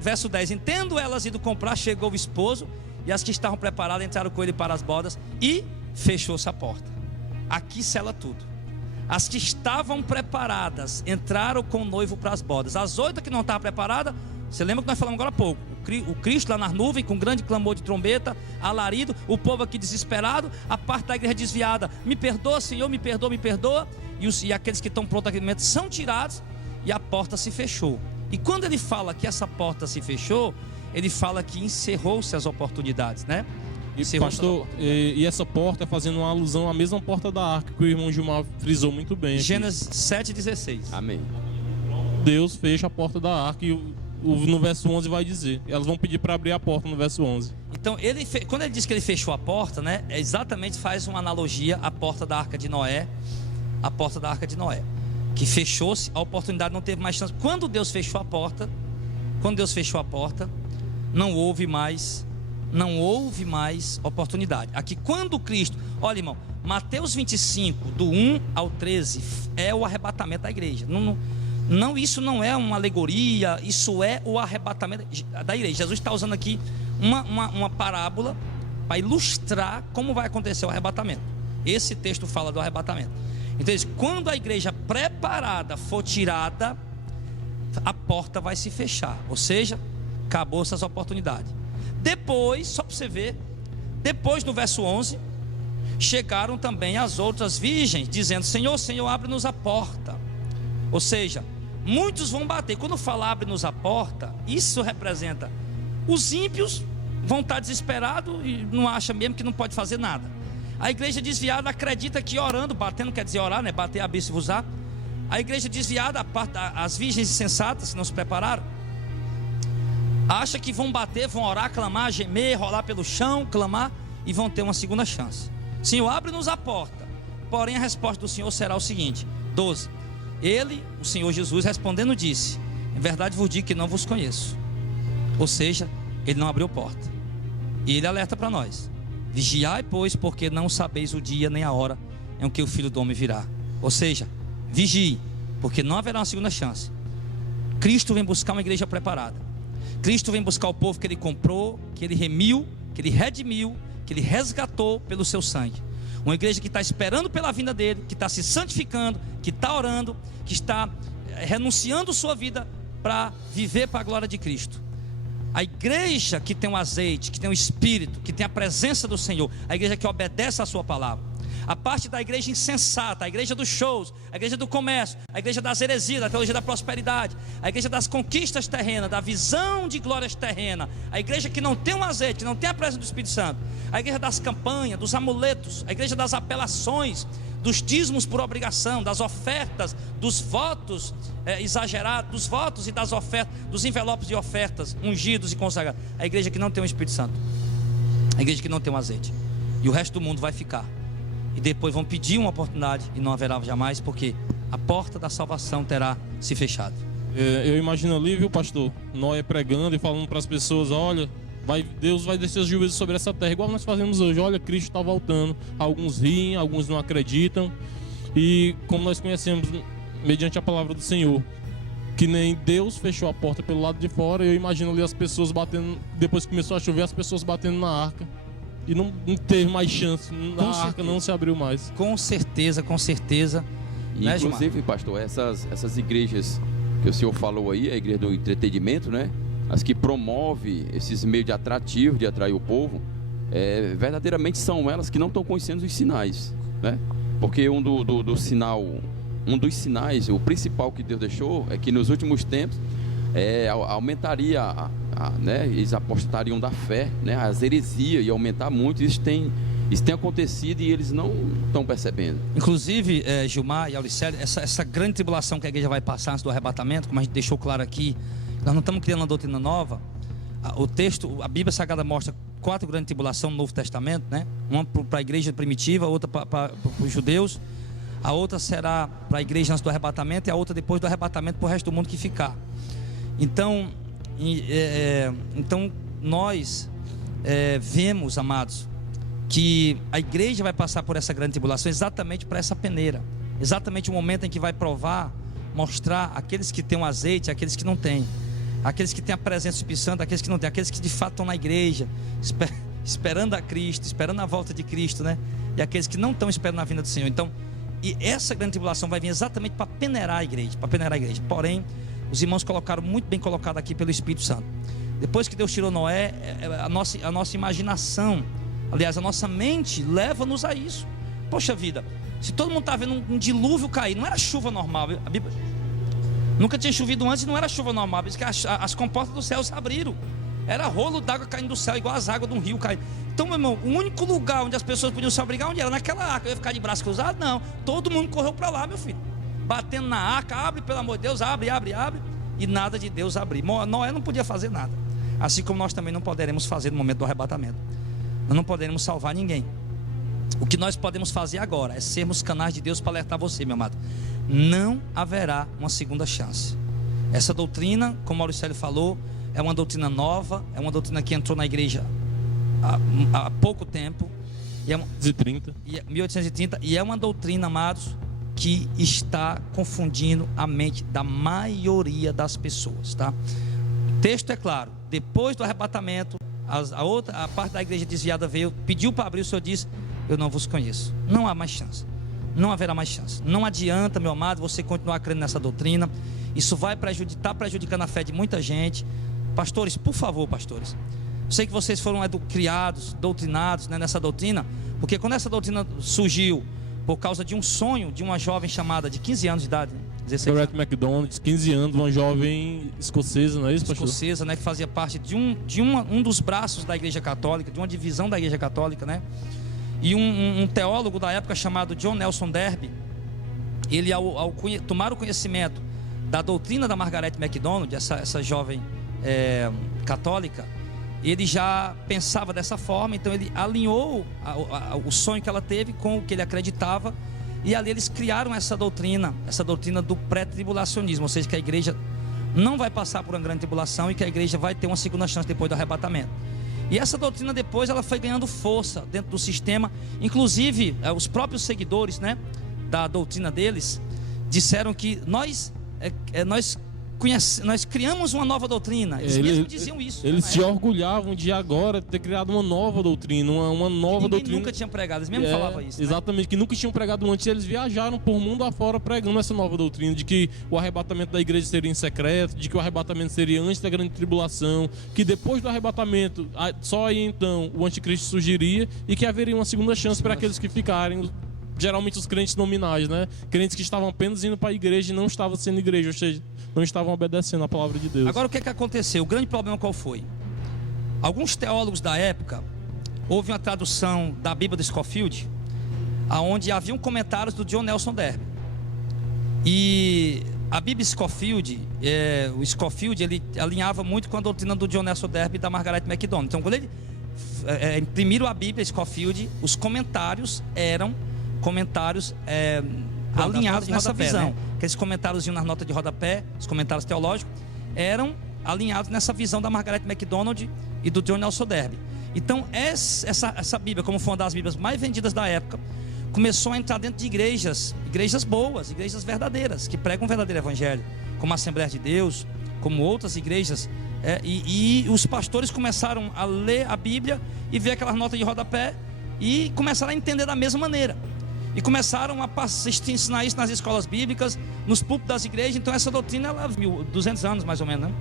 verso 10, entendo elas indo comprar, chegou o esposo, e as que estavam preparadas entraram com ele para as bodas, e fechou-se a porta. Aqui sela tudo. As que estavam preparadas entraram com o noivo para as bodas. As 8 que não estavam preparadas, você lembra que nós falamos agora há pouco, o Cristo lá nas nuvens, com grande clamor de trombeta, alarido, o povo aqui desesperado, a parte da igreja desviada, me perdoa Senhor, me perdoa, e aqueles que estão prontos naquele momento são tirados, e a porta se fechou. E quando ele fala que essa porta se fechou, ele fala que encerrou-se as oportunidades, né? E pastor, e essa porta é fazendo uma alusão à mesma porta da arca que o irmão Gilmar frisou muito bem aqui. Gênesis 7,16. Amém. Deus fecha a porta da arca e no verso 11 vai dizer, elas vão pedir para abrir a porta no verso 11. Então, quando ele diz que ele fechou a porta, né, exatamente faz uma analogia à porta da arca de Noé, a porta da arca de Noé, que fechou-se, a oportunidade não teve mais chance. Quando Deus fechou a porta, não houve mais oportunidade. Aqui, quando Cristo, olha irmão, Mateus 25, do 1 ao 13, é o arrebatamento da igreja. Não, isso não é uma alegoria, isso é o arrebatamento da igreja. Jesus está usando aqui uma parábola para ilustrar como vai acontecer o arrebatamento. Esse texto fala do arrebatamento. Então, quando a igreja preparada for tirada, a porta vai se fechar, ou seja, acabou essas oportunidades. Depois, só para você ver, depois no verso 11, chegaram também as outras virgens, dizendo: Senhor, Senhor, abre-nos a porta. Ou seja, muitos vão bater. Quando fala abre-nos a porta, isso representa os ímpios vão estar desesperados e não acham mesmo que não pode fazer nada. A igreja desviada acredita que orando, batendo quer dizer orar, né? Bater, abrir, se usar. A igreja desviada, as virgens insensatas que não se prepararam, acha que vão bater, vão orar, clamar, gemer, rolar pelo chão, clamar, e vão ter uma segunda chance. Senhor, abre-nos a porta. Porém a resposta do Senhor será o seguinte, 12. Ele, o Senhor Jesus, respondendo disse: em verdade vos digo que não vos conheço. Ou seja, ele não abriu porta. E ele alerta para nós: vigiai, pois, porque não sabeis o dia nem a hora em que o Filho do Homem virá. Ou seja, vigie, porque não haverá uma segunda chance. Cristo vem buscar uma igreja preparada. Cristo vem buscar o povo que ele comprou, que ele remiu, que ele redimiu, que ele resgatou pelo seu sangue. Uma igreja que está esperando pela vinda dele, que está se santificando, que está orando, que está renunciando sua vida para viver para a glória de Cristo. A igreja que tem o azeite, que tem o Espírito, que tem a presença do Senhor, a igreja que obedece à sua palavra. A parte da igreja insensata, a igreja dos shows, a igreja do comércio, a igreja das heresias, da teologia da prosperidade, a igreja das conquistas terrenas, da visão de glórias terrenas, a igreja que não tem o azeite, que não tem a presença do Espírito Santo, a igreja das campanhas, dos amuletos, a igreja das apelações, dos dízimos por obrigação, das ofertas, dos votos exagerados, dos votos e das ofertas, dos envelopes de ofertas ungidos e consagrados. A igreja que não tem o Espírito Santo, a igreja que não tem o azeite, e o resto do mundo vai ficar. E depois vão pedir uma oportunidade e não haverá jamais, porque a porta da salvação terá se fechado. Eu imagino ali, viu, pastor, Noé pregando e falando para as pessoas: olha, Deus vai descer os juízos sobre essa terra, igual nós fazemos hoje. Olha, Cristo está voltando. Alguns riem, alguns não acreditam. E como nós conhecemos mediante a palavra do Senhor, que nem Deus fechou a porta pelo lado de fora, eu imagino ali as pessoas batendo, depois que começou a chover, as pessoas batendo na arca. E não teve mais chance, a arca não se abriu mais. Com certeza, com certeza. Né, inclusive, pastor, essas igrejas que o senhor falou aí, a igreja do entretenimento, né? As que promovem esses meios de atrativo, de atrair o povo, verdadeiramente são elas que não estão conhecendo os sinais, né? Porque um dos sinais, o principal que Deus deixou, é que nos últimos tempos aumentaria, né? Eles apostariam da fé, né? As heresias iam aumentar muito. Isso tem acontecido e eles não estão percebendo. Inclusive, Gilmar e Auricélio, essa grande tribulação que a igreja vai passar antes do arrebatamento, como a gente deixou claro aqui, nós não estamos criando uma doutrina nova. O texto, a Bíblia Sagrada mostra 4 grandes tribulações no Novo Testamento, né? Uma para a igreja primitiva, outra para os judeus, a outra será para a igreja antes do arrebatamento e a outra depois do arrebatamento para o resto do mundo que ficar. Então nós vemos, amados, que a igreja vai passar por essa grande tribulação exatamente para essa peneira, exatamente o momento em que vai provar, mostrar aqueles que têm o azeite, aqueles que não têm, aqueles que têm a presença do Espírito Santo, aqueles que não têm, aqueles que de fato estão na igreja, esperando a Cristo, esperando a volta de Cristo, né? E aqueles que não estão esperando a vinda do Senhor. Então, e essa grande tribulação vai vir exatamente para peneirar a igreja, Porém, os irmãos colocaram muito bem colocado aqui pelo Espírito Santo. Depois que Deus tirou Noé, a nossa imaginação, aliás, a nossa mente leva-nos a isso. Poxa vida, se todo mundo está vendo um dilúvio cair, não era chuva normal. A Bíblia nunca tinha chovido antes e não era chuva normal. Diz que as comportas do céu se abriram. Era rolo d'água caindo do céu, igual as águas de um rio caindo. Então, meu irmão, o único lugar onde as pessoas podiam se abrigar, onde era? Naquela arca. Eu ia ficar de braço cruzado? Não. Todo mundo correu para lá, meu filho. Batendo na arca, abre, pelo amor de Deus, abre. E nada de Deus abrir. Noé não podia fazer nada. Assim como nós também não poderemos fazer no momento do arrebatamento. Nós não poderemos salvar ninguém. O que nós podemos fazer agora é sermos canais de Deus para alertar você, meu amado. Não haverá uma segunda chance. Essa doutrina, como o Mauricélio falou, é uma doutrina nova, é uma doutrina que entrou na igreja há pouco tempo, 1830, e é uma doutrina, amados, que está confundindo a mente da maioria das pessoas, tá? O texto é claro: depois do arrebatamento, a parte da igreja desviada veio, pediu para abrir, o Senhor disse: eu não vos conheço. Não há mais chance, não haverá mais chance. Não adianta, meu amado, você continuar crendo nessa doutrina. Isso vai estar prejudicando a fé de muita gente. Pastores, por favor, pastores, eu sei que vocês foram criados, doutrinados, né, nessa doutrina, porque quando essa doutrina surgiu por causa de um sonho de uma jovem chamada de 15 anos de idade, 16 Dorothy MacDonald, 15 anos, uma jovem escocesa, não é isso, pastor? Escocesa, né, que fazia parte de um dos braços da igreja católica, de uma divisão da igreja católica, né? E um teólogo da época chamado John Nelson Darby, ele ao tomar o conhecimento da doutrina da Margaret MacDonald, essa jovem católica, ele já pensava dessa forma. Então ele alinhou o sonho que ela teve com o que ele acreditava, e ali eles criaram essa doutrina do pré-tribulacionismo, ou seja, que a igreja não vai passar por uma grande tribulação e que a igreja vai ter uma segunda chance depois do arrebatamento. E essa doutrina depois ela foi ganhando força dentro do sistema. Inclusive os próprios seguidores, né, da doutrina deles disseram que nós criamos uma nova doutrina. Eles mesmos diziam isso. Eles se orgulhavam de agora ter criado uma nova doutrina, uma nova doutrina. Ninguém nunca tinha pregado, eles mesmos falavam isso. Exatamente, né? que nunca tinham pregado antes. Eles viajaram por mundo afora pregando essa nova doutrina, de que o arrebatamento da igreja seria em secreto, de que o arrebatamento seria antes da grande tribulação, que depois do arrebatamento, só aí então o anticristo surgiria, e que haveria uma segunda chance para aqueles que ficarem. Geralmente os crentes nominais, né? Crentes que estavam apenas indo para a igreja e não estavam sendo igreja, ou seja, não estavam obedecendo a palavra de Deus. Agora, o que aconteceu? O grande problema qual foi? Alguns teólogos da época, houve uma tradução da Bíblia de Scofield, onde haviam comentários do John Nelson Darby. E a Bíblia Scofield, o Scofield, ele alinhava muito com a doutrina do John Nelson Darby e da Margaret MacDonald. Então, quando ele imprimiram a Bíblia Scofield, os comentários eram comentários alinhados nessa visão, né? Aqueles comentários nas notas de rodapé, os comentários teológicos, eram alinhados nessa visão da Margaret MacDonald e do John Nelson Darby. Então essa Bíblia, como foi uma das Bíblias mais vendidas da época, começou a entrar dentro de igrejas boas, igrejas verdadeiras, que pregam um verdadeiro evangelho, como a Assembleia de Deus, como outras igrejas, e os pastores começaram a ler a Bíblia e ver aquelas notas de rodapé e começaram a entender da mesma maneira. E começaram a ensinar isso nas escolas bíblicas, nos púlpitos das igrejas. Então essa doutrina, ela 200 anos mais ou menos, né?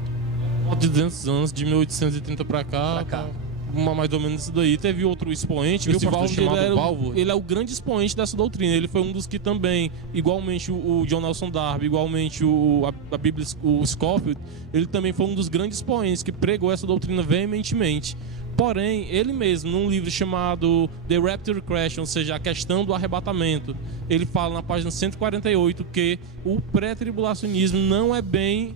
200 anos, de 1830 para cá. Mais ou menos isso daí. Teve outro expoente, esse Valvo, chamado Valvo. Ele é o grande expoente dessa doutrina. Ele foi um dos que também, igualmente o John Nelson Darby, igualmente a Bíblia, o Scofield, ele também foi um dos grandes expoentes que pregou essa doutrina veementemente. Porém, ele mesmo, num livro chamado The Rapture Question, ou seja, a questão do arrebatamento, ele fala na página 148 que o pré-tribulacionismo não é bem,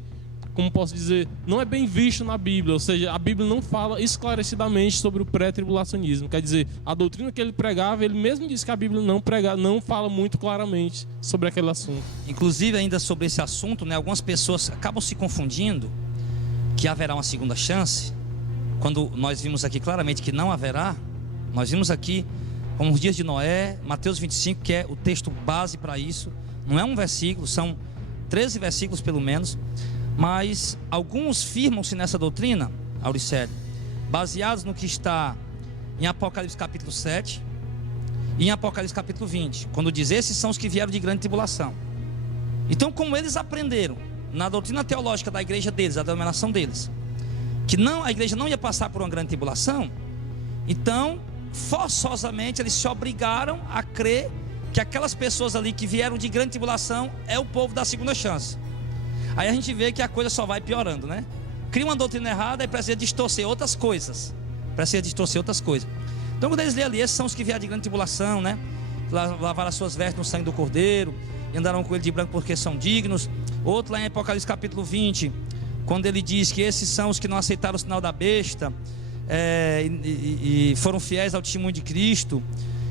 como posso dizer, não é bem visto na Bíblia. Ou seja, a Bíblia não fala esclarecidamente sobre o pré-tribulacionismo. Quer dizer, a doutrina que ele pregava, ele mesmo disse que a Bíblia não fala muito claramente sobre aquele assunto. Inclusive, ainda sobre esse assunto, né, algumas pessoas acabam se confundindo que haverá uma segunda chance quando nós vimos aqui claramente que não haverá, nós vimos aqui como os dias de Noé, Mateus 25, que é o texto base para isso. Não é um versículo, são 13 versículos pelo menos, mas alguns firmam-se nessa doutrina, Auricélio, baseados no que está em Apocalipse capítulo 7 e em Apocalipse capítulo 20, quando diz: esses são os que vieram de grande tribulação. Então, como eles aprenderam na doutrina teológica da igreja deles, a denominação deles, que não, a igreja não ia passar por uma grande tribulação, então forçosamente eles se obrigaram a crer que aquelas pessoas ali que vieram de grande tribulação é o povo da segunda chance. Aí a gente vê que a coisa só vai piorando, né? Cria uma doutrina errada e precisa distorcer outras coisas. Então, quando eles lêem ali, esses são os que vieram de grande tribulação, né? Lavaram as suas vestes no sangue do Cordeiro e andaram com ele de branco porque são dignos. Outro lá em Apocalipse capítulo 20, quando ele diz que esses são os que não aceitaram o sinal da besta, e foram fiéis ao testemunho de Cristo,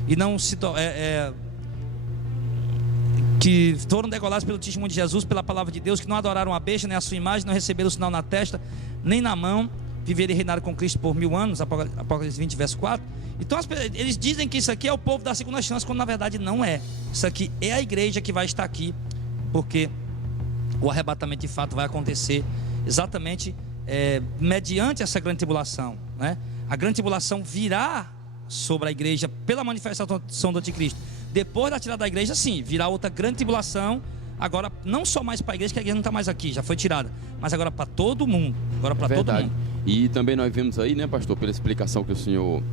e não se que foram degolados pelo testemunho de Jesus, pela palavra de Deus, que não adoraram a besta nem a sua imagem, não receberam o sinal na testa nem na mão, viveram e reinaram com Cristo por 1000 anos. Apocalipse 20 verso 4. Então eles dizem que isso aqui é o povo da segunda chance, quando na verdade não é. Isso aqui é a igreja que vai estar aqui, porque o arrebatamento de fato vai acontecer exatamente mediante essa grande tribulação, né? A grande tribulação virá sobre a igreja pela manifestação do anticristo. Depois da tirada da igreja, sim, virá outra grande tribulação. Agora não só mais para a igreja, que a igreja não está mais aqui, já foi tirada, mas agora para todo mundo. Agora para todo mundo. E também nós vemos aí, né, pastor, pela explicação que o senhor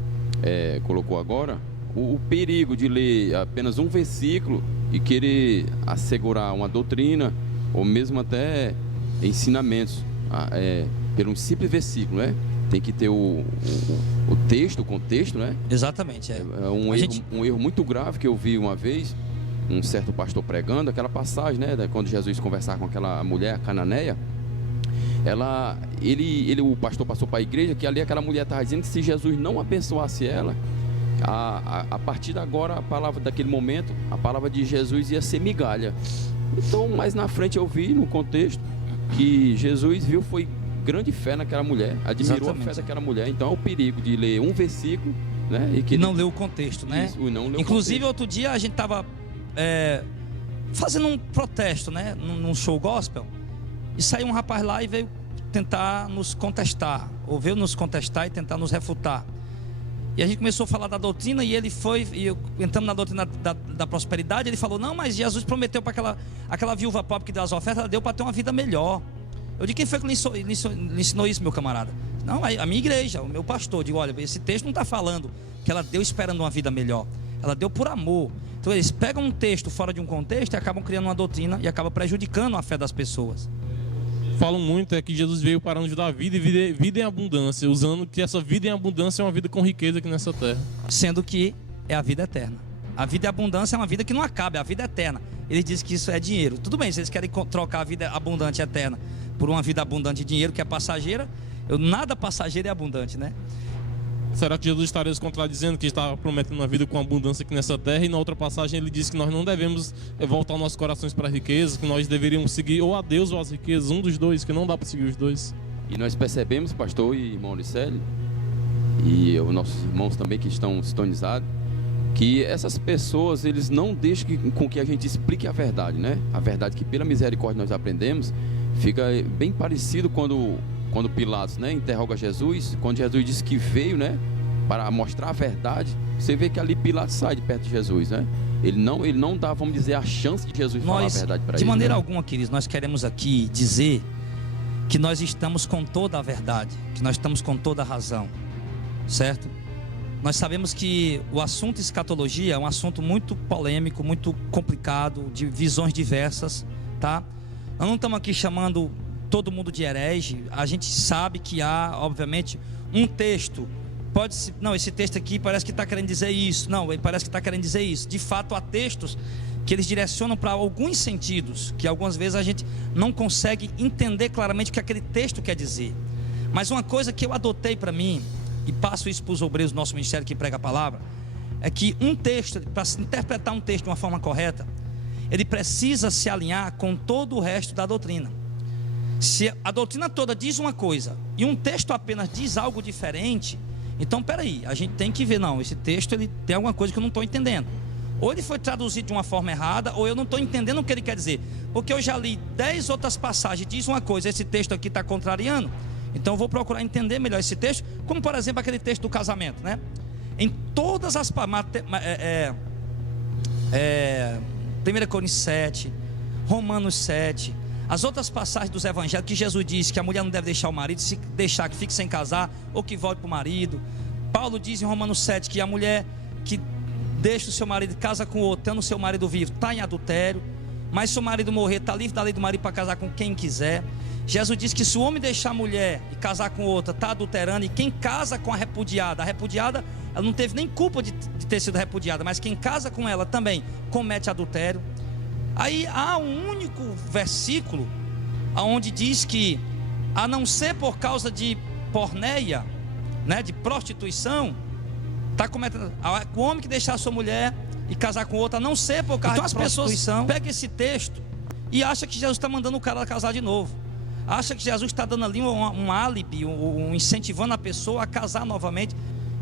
colocou agora, o perigo de ler apenas um versículo e querer assegurar uma doutrina, ou mesmo até ensinamentos pelo um simples versículo, né? Tem que ter o texto, o contexto, né? Exatamente. Um erro muito grave que eu vi uma vez, um certo pastor pregando, aquela passagem, né? Quando Jesus conversava com aquela mulher cananeia, o pastor passou para a igreja que ali aquela mulher estava dizendo que se Jesus não abençoasse ela, a partir de agora, a palavra daquele momento, a palavra de Jesus ia ser migalha. Então, mais na frente eu vi no contexto que Jesus viu foi grande fé naquela mulher, admirou Exatamente. A fé daquela mulher. Então é o perigo de ler um versículo, né, e que não leu o contexto, né? Isso, não leu Inclusive o contexto. Outro dia a gente estava fazendo um protesto, né, num show gospel, e saiu um rapaz lá e veio tentar nos contestar, ou veio nos contestar e tentar nos refutar. E a gente começou a falar da doutrina, e ele foi, e entramos na doutrina da prosperidade. Ele falou: não, mas Jesus prometeu para aquela viúva pobre que deu as ofertas, ela deu para ter uma vida melhor. Eu digo: quem foi que lhe ensinou isso, meu camarada? Não, a minha igreja, o meu pastor. Eu digo: olha, esse texto não está falando que ela deu esperando uma vida melhor, ela deu por amor. Então eles pegam um texto fora de um contexto e acabam criando uma doutrina e acabam prejudicando a fé das pessoas. Falam muito que Jesus veio para nos dar vida e vida em abundância, usando que essa vida em abundância é uma vida com riqueza aqui nessa terra. Sendo que é a vida eterna. A vida em abundância é uma vida que não acaba, é a vida eterna. Eles dizem que isso é dinheiro. Tudo bem, se eles querem trocar a vida abundante e eterna por uma vida abundante de dinheiro, que é passageira, nada passageiro é abundante, né? Será que Jesus estaria se contradizendo, que estava prometendo uma vida com abundância aqui nessa terra, e na outra passagem ele disse que nós não devemos voltar nossos corações para a riqueza, que nós deveríamos seguir ou a Deus ou as riquezas, um dos dois, que não dá para seguir os dois? E nós percebemos, pastor e irmão Auricélio, e os nossos irmãos também que estão sintonizados, que essas pessoas, eles não deixam com que a gente explique a verdade, né? A verdade que pela misericórdia nós aprendemos. Fica bem parecido quando Pilatos, né, interroga Jesus, quando Jesus disse que veio, né, para mostrar a verdade. Você vê que ali Pilatos sai de perto de Jesus, né? Ele não dá, vamos dizer, a chance de Jesus falar a verdade para ele. De maneira alguma, queridos, nós queremos aqui dizer que nós estamos com toda a verdade, que nós estamos com toda a razão, certo? Nós sabemos que o assunto escatologia é um assunto muito polêmico, muito complicado, de visões diversas, tá? Nós não estamos aqui chamando todo mundo de herege. A gente sabe que há, obviamente, um texto. Não, esse texto aqui parece que está querendo dizer isso. Não, ele parece que está querendo dizer isso. De fato, há textos que eles direcionam para alguns sentidos, que algumas vezes a gente não consegue entender claramente o que aquele texto quer dizer. Mas uma coisa que eu adotei para mim, e passo isso para os obreiros do nosso ministério que prega a palavra, é que um texto, para se interpretar um texto de uma forma correta, ele precisa se alinhar com todo o resto da doutrina. Se a doutrina toda diz uma coisa e um texto apenas diz algo diferente, então peraí, a gente tem que ver, não, esse texto ele tem alguma coisa que eu não estou entendendo. Ou ele foi traduzido de uma forma errada, ou eu não estou entendendo o que ele quer dizer. Porque eu já li 10 outras passagens, diz uma coisa, esse texto aqui está contrariando. Então eu vou procurar entender melhor esse texto, como por exemplo aquele texto do casamento, né? Em todas as 1 Coríntios 7, Romanos 7, as outras passagens dos evangelhos que Jesus diz que a mulher não deve deixar o marido, se deixar que fique sem casar ou que volte para o marido. Paulo diz em Romanos 7 que a mulher que deixa o seu marido e casa com outro, tendo o seu marido vivo, está em adultério. Mas se o marido morrer, está livre da lei do marido para casar com quem quiser. Jesus diz que se o homem deixar a mulher e casar com outra, está adulterando. E quem casa com a repudiada, ela não teve nem culpa de ter sido repudiada, mas quem casa com ela também comete adultério. Aí há um único versículo onde diz que, a não ser por causa de porneia, né, de prostituição, está cometendo. O homem que deixar a sua mulher e casar com outra, a não ser por causa de prostituição. As pessoas pegam esse texto e acham que Jesus está mandando o cara casar de novo. Acha que Jesus está dando ali um álibi, incentivando a pessoa a casar novamente.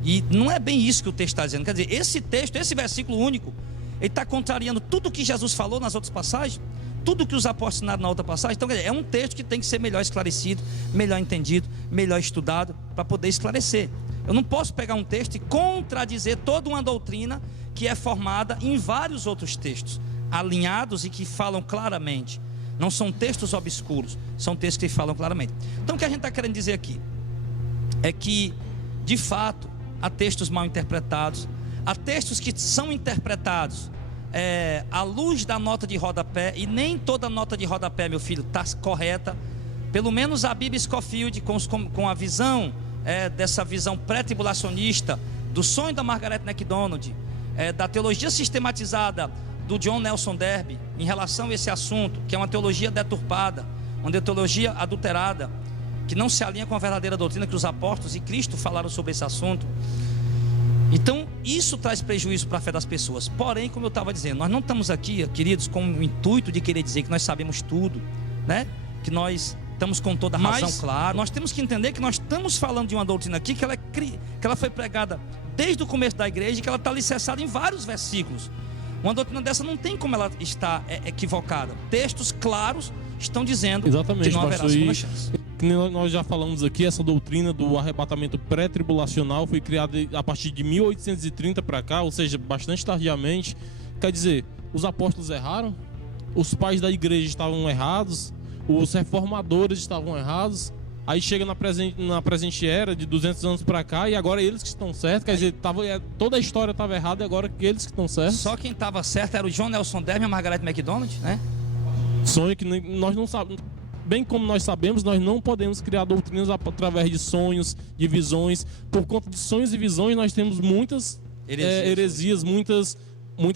E não é bem isso que o texto está dizendo. Quer dizer, esse texto, esse versículo único, ele está contrariando tudo que Jesus falou nas outras passagens, tudo que os apóstolos ensinaram na outra passagem. Então, quer dizer, é um texto que tem que ser melhor esclarecido, melhor entendido, melhor estudado, para poder esclarecer. Eu não posso pegar um texto e contradizer toda uma doutrina que é formada em vários outros textos, alinhados e que falam claramente. Não são textos obscuros, são textos que falam claramente. Então o que a gente está querendo dizer aqui é que, de fato, há textos mal interpretados, há textos que são interpretados à luz da nota de rodapé, e nem toda nota de rodapé, meu filho, está correta. Pelo menos a Bíblia Scofield, com a visão, dessa visão pré-tribulacionista, do sonho da Margaret MacDonald, da teologia sistematizada do John Nelson Darby em relação a esse assunto, que é uma teologia deturpada, uma teologia adulterada, que não se alinha com a verdadeira doutrina que os apóstolos e Cristo falaram sobre esse assunto. Então isso traz prejuízo para a fé das pessoas. Porém, como eu estava dizendo, nós não estamos aqui, queridos, com o intuito de querer dizer que nós sabemos tudo, né? Que nós estamos com toda a razão, claro. Nós temos que entender que nós estamos falando de uma doutrina aqui que ela foi pregada desde o começo da igreja, e que ela está alicerçada em vários versículos. Uma doutrina dessa não tem como ela estar equivocada. Textos claros estão dizendo exatamente, que não haverá segunda chance. Nós já falamos aqui, essa doutrina do arrebatamento pré-tribulacional foi criada a partir de 1830 para cá, ou seja, bastante tardiamente. Quer dizer, os apóstolos erraram, os pais da igreja estavam errados, os reformadores estavam errados. Aí chega na presente era, de 200 anos para cá, e agora eles que estão certos. Quer dizer, toda a história estava errada, e agora eles que estão certos. Só quem estava certo era o John Nelson Darby e a Margaret MacDonald, né? Sonho que nós não sabemos. Bem como nós sabemos, nós não podemos criar doutrinas através de sonhos, de visões. Por conta de sonhos e visões, nós temos muitas heresias, muitas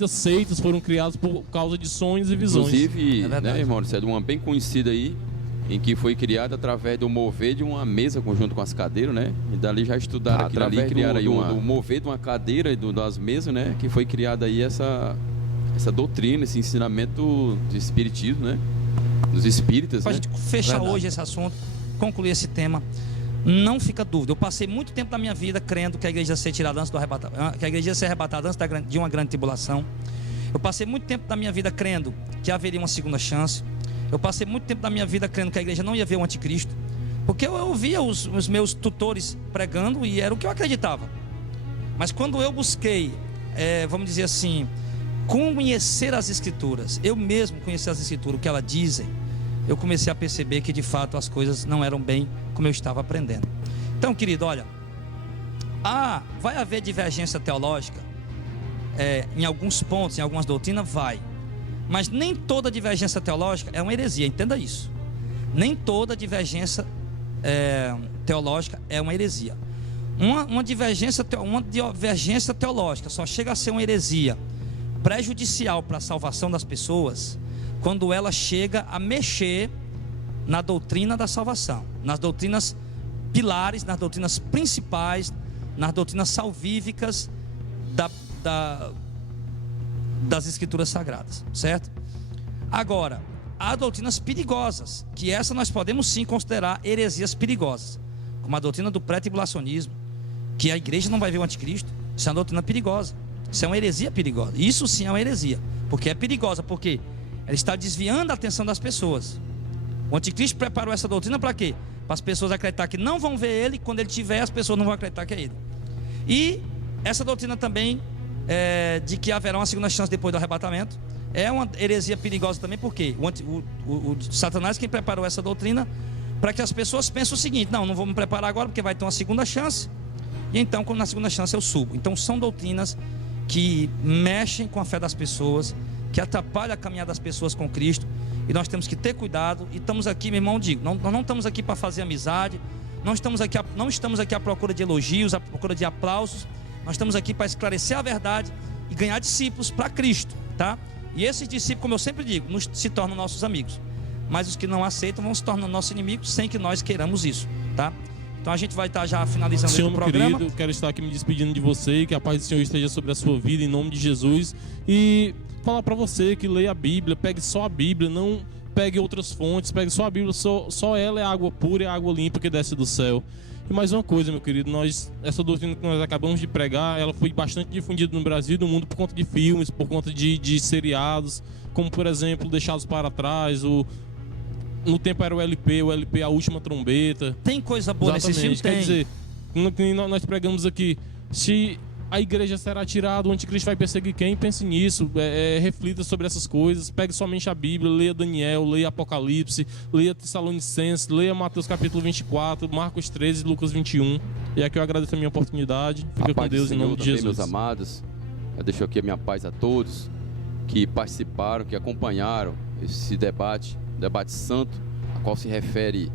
seitas foram criadas por causa de sonhos e visões. Inclusive, né, irmão, isso é de uma bem conhecida aí, em que foi criada através do mover de uma mesa conjunto com as cadeiras, né? E dali já estudaram aquilo ali, criaram aí do mover de uma cadeira e das mesas, né? Que foi criada aí essa doutrina, esse ensinamento do espiritismo, né? Dos espíritas, pra né? gente fechar hoje esse assunto, concluir esse tema, não fica dúvida. Eu passei muito tempo da minha vida crendo que a igreja ia ser tirada antes do arrebatamento, que a igreja ia ser arrebatada antes de uma grande tribulação. Eu passei muito tempo da minha vida crendo que haveria uma segunda chance. Eu passei muito tempo da minha vida crendo que a igreja não ia ver o anticristo, porque eu ouvia os meus tutores pregando e era o que eu acreditava. Mas quando eu busquei, vamos dizer assim, conhecer as escrituras, eu mesmo conhecer as escrituras, o que elas dizem, eu comecei a perceber que de fato as coisas não eram bem como eu estava aprendendo. Então, querido, olha, vai haver divergência teológica em alguns pontos, em algumas doutrinas, vai. Mas nem toda divergência teológica é uma heresia, entenda isso. Nem toda divergência teológica é uma heresia. Uma divergência teológica só chega a ser uma heresia prejudicial para a salvação das pessoas quando ela chega a mexer na doutrina da salvação, nas doutrinas pilares, nas doutrinas principais, nas doutrinas salvíficas das escrituras sagradas, certo? Agora, há doutrinas perigosas, que essa nós podemos sim considerar heresias perigosas, como a doutrina do pré-tribulacionismo, que a igreja não vai ver o anticristo. Isso é uma doutrina perigosa, isso é uma heresia perigosa. Isso sim é uma heresia, porque é perigosa, porque ela está desviando a atenção das pessoas. O anticristo preparou essa doutrina para quê? Para as pessoas acreditar que não vão ver ele, quando ele tiver, as pessoas não vão acreditar que é ele. E essa doutrina também de que haverá uma segunda chance depois do arrebatamento é uma heresia perigosa também, porque o Satanás quem preparou essa doutrina para que as pessoas pensem o seguinte: não vou me preparar agora porque vai ter uma segunda chance, e então quando na segunda chance eu subo. Então são doutrinas que mexem com a fé das pessoas, que atrapalham a caminhada das pessoas com Cristo, e nós temos que ter cuidado. E estamos aqui, meu irmão, nós não estamos aqui para fazer amizade, não estamos aqui à procura de elogios, à procura de aplausos. Nós estamos aqui para esclarecer a verdade e ganhar discípulos para Cristo, tá? E esses discípulos, como eu sempre digo, se tornam nossos amigos, mas os que não aceitam vão se tornando nossos inimigos, sem que nós queiramos isso, tá? Então a gente vai estar já finalizando Senhor, o programa. Querido, quero estar aqui me despedindo de você, que a paz do Senhor esteja sobre a sua vida, em nome de Jesus. E falar para você que leia a Bíblia, pegue só a Bíblia, não pegue outras fontes, pegue só a Bíblia, só ela é água pura, é água limpa que desce do céu. E mais uma coisa, meu querido, essa doutrina que nós acabamos de pregar, ela foi bastante difundida no Brasil e no mundo por conta de filmes, por conta de seriados, como por exemplo, Deixados para Trás, no tempo era o LP, A Última Trombeta. Tem coisa boa nesse filme? Quer dizer, nós pregamos aqui, se a igreja será tirada, o anticristo vai perseguir quem? Pense nisso, reflita sobre essas coisas, pegue somente a Bíblia, leia Daniel, leia Apocalipse, leia Tessalonicenses, leia Mateus capítulo 24, Marcos 13, Lucas 21. E aqui eu agradeço a minha oportunidade. Fica com Deus em nome de Jesus. Meus amados, eu deixo aqui a minha paz a todos que participaram, que acompanharam esse debate santo, a qual se refere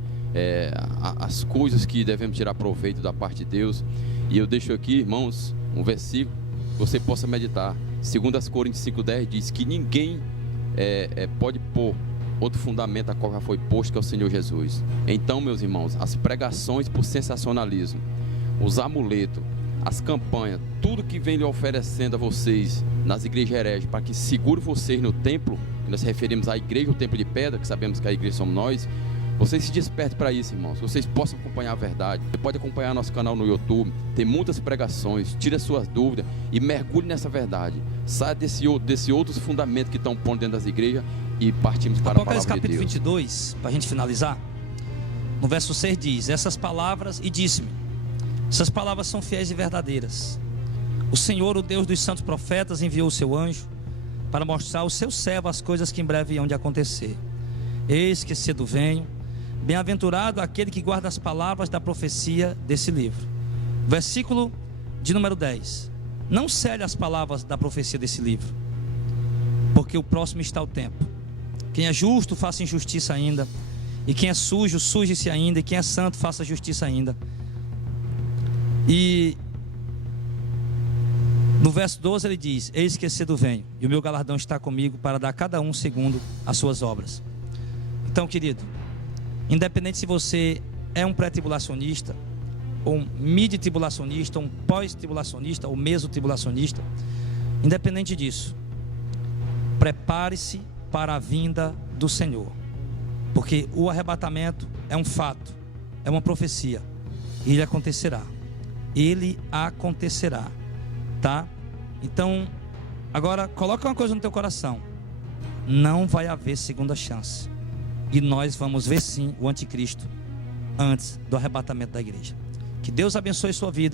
às coisas que devemos tirar proveito da parte de Deus. E eu deixo aqui, irmãos, um versículo que você possa meditar. 2 Coríntios 5,10 diz que ninguém pode pôr outro fundamento a qual já foi posto, que é o Senhor Jesus. Então, meus irmãos, as pregações por sensacionalismo, os amuletos, as campanhas, tudo que vem lhe oferecendo a vocês nas igrejas hereges, para que segure vocês no templo, que nós referimos à igreja, o templo de pedra, que sabemos que a igreja somos nós. Vocês se despertem para isso, irmãos. Vocês possam acompanhar a verdade. Você pode acompanhar nosso canal no YouTube. Tem muitas pregações. Tire as suas dúvidas e mergulhe nessa verdade. Saia desse outros fundamentos que estão pondo dentro das igrejas e partimos para a palavra de Deus. Apocalipse capítulo 22, para a gente finalizar. No verso 6 diz: essas palavras, e disse-me, essas palavras são fiéis e verdadeiras. O Senhor, o Deus dos santos profetas, enviou o seu anjo para mostrar ao seu servo as coisas que em breve hão de acontecer. Eis que cedo venho. Bem-aventurado aquele que guarda as palavras da profecia desse livro. Versículo de número 10. Não cele as palavras da profecia desse livro, porque o próximo está o tempo. Quem é justo, faça injustiça ainda. E quem é sujo, suje-se ainda. E quem é santo, faça justiça ainda. E no verso 12 ele diz: eis que cedo venho, e o meu galardão está comigo para dar a cada um segundo as suas obras. Então, querido, independente se você é um pré-tribulacionista, ou um mid-tribulacionista, ou um pós-tribulacionista, ou meso-tribulacionista, independente disso, prepare-se para a vinda do Senhor, porque o arrebatamento é um fato, é uma profecia, e ele acontecerá, tá? Então, agora coloca uma coisa no teu coração: não vai haver segunda chance. E nós vamos ver sim o anticristo antes do arrebatamento da igreja. Que Deus abençoe sua vida.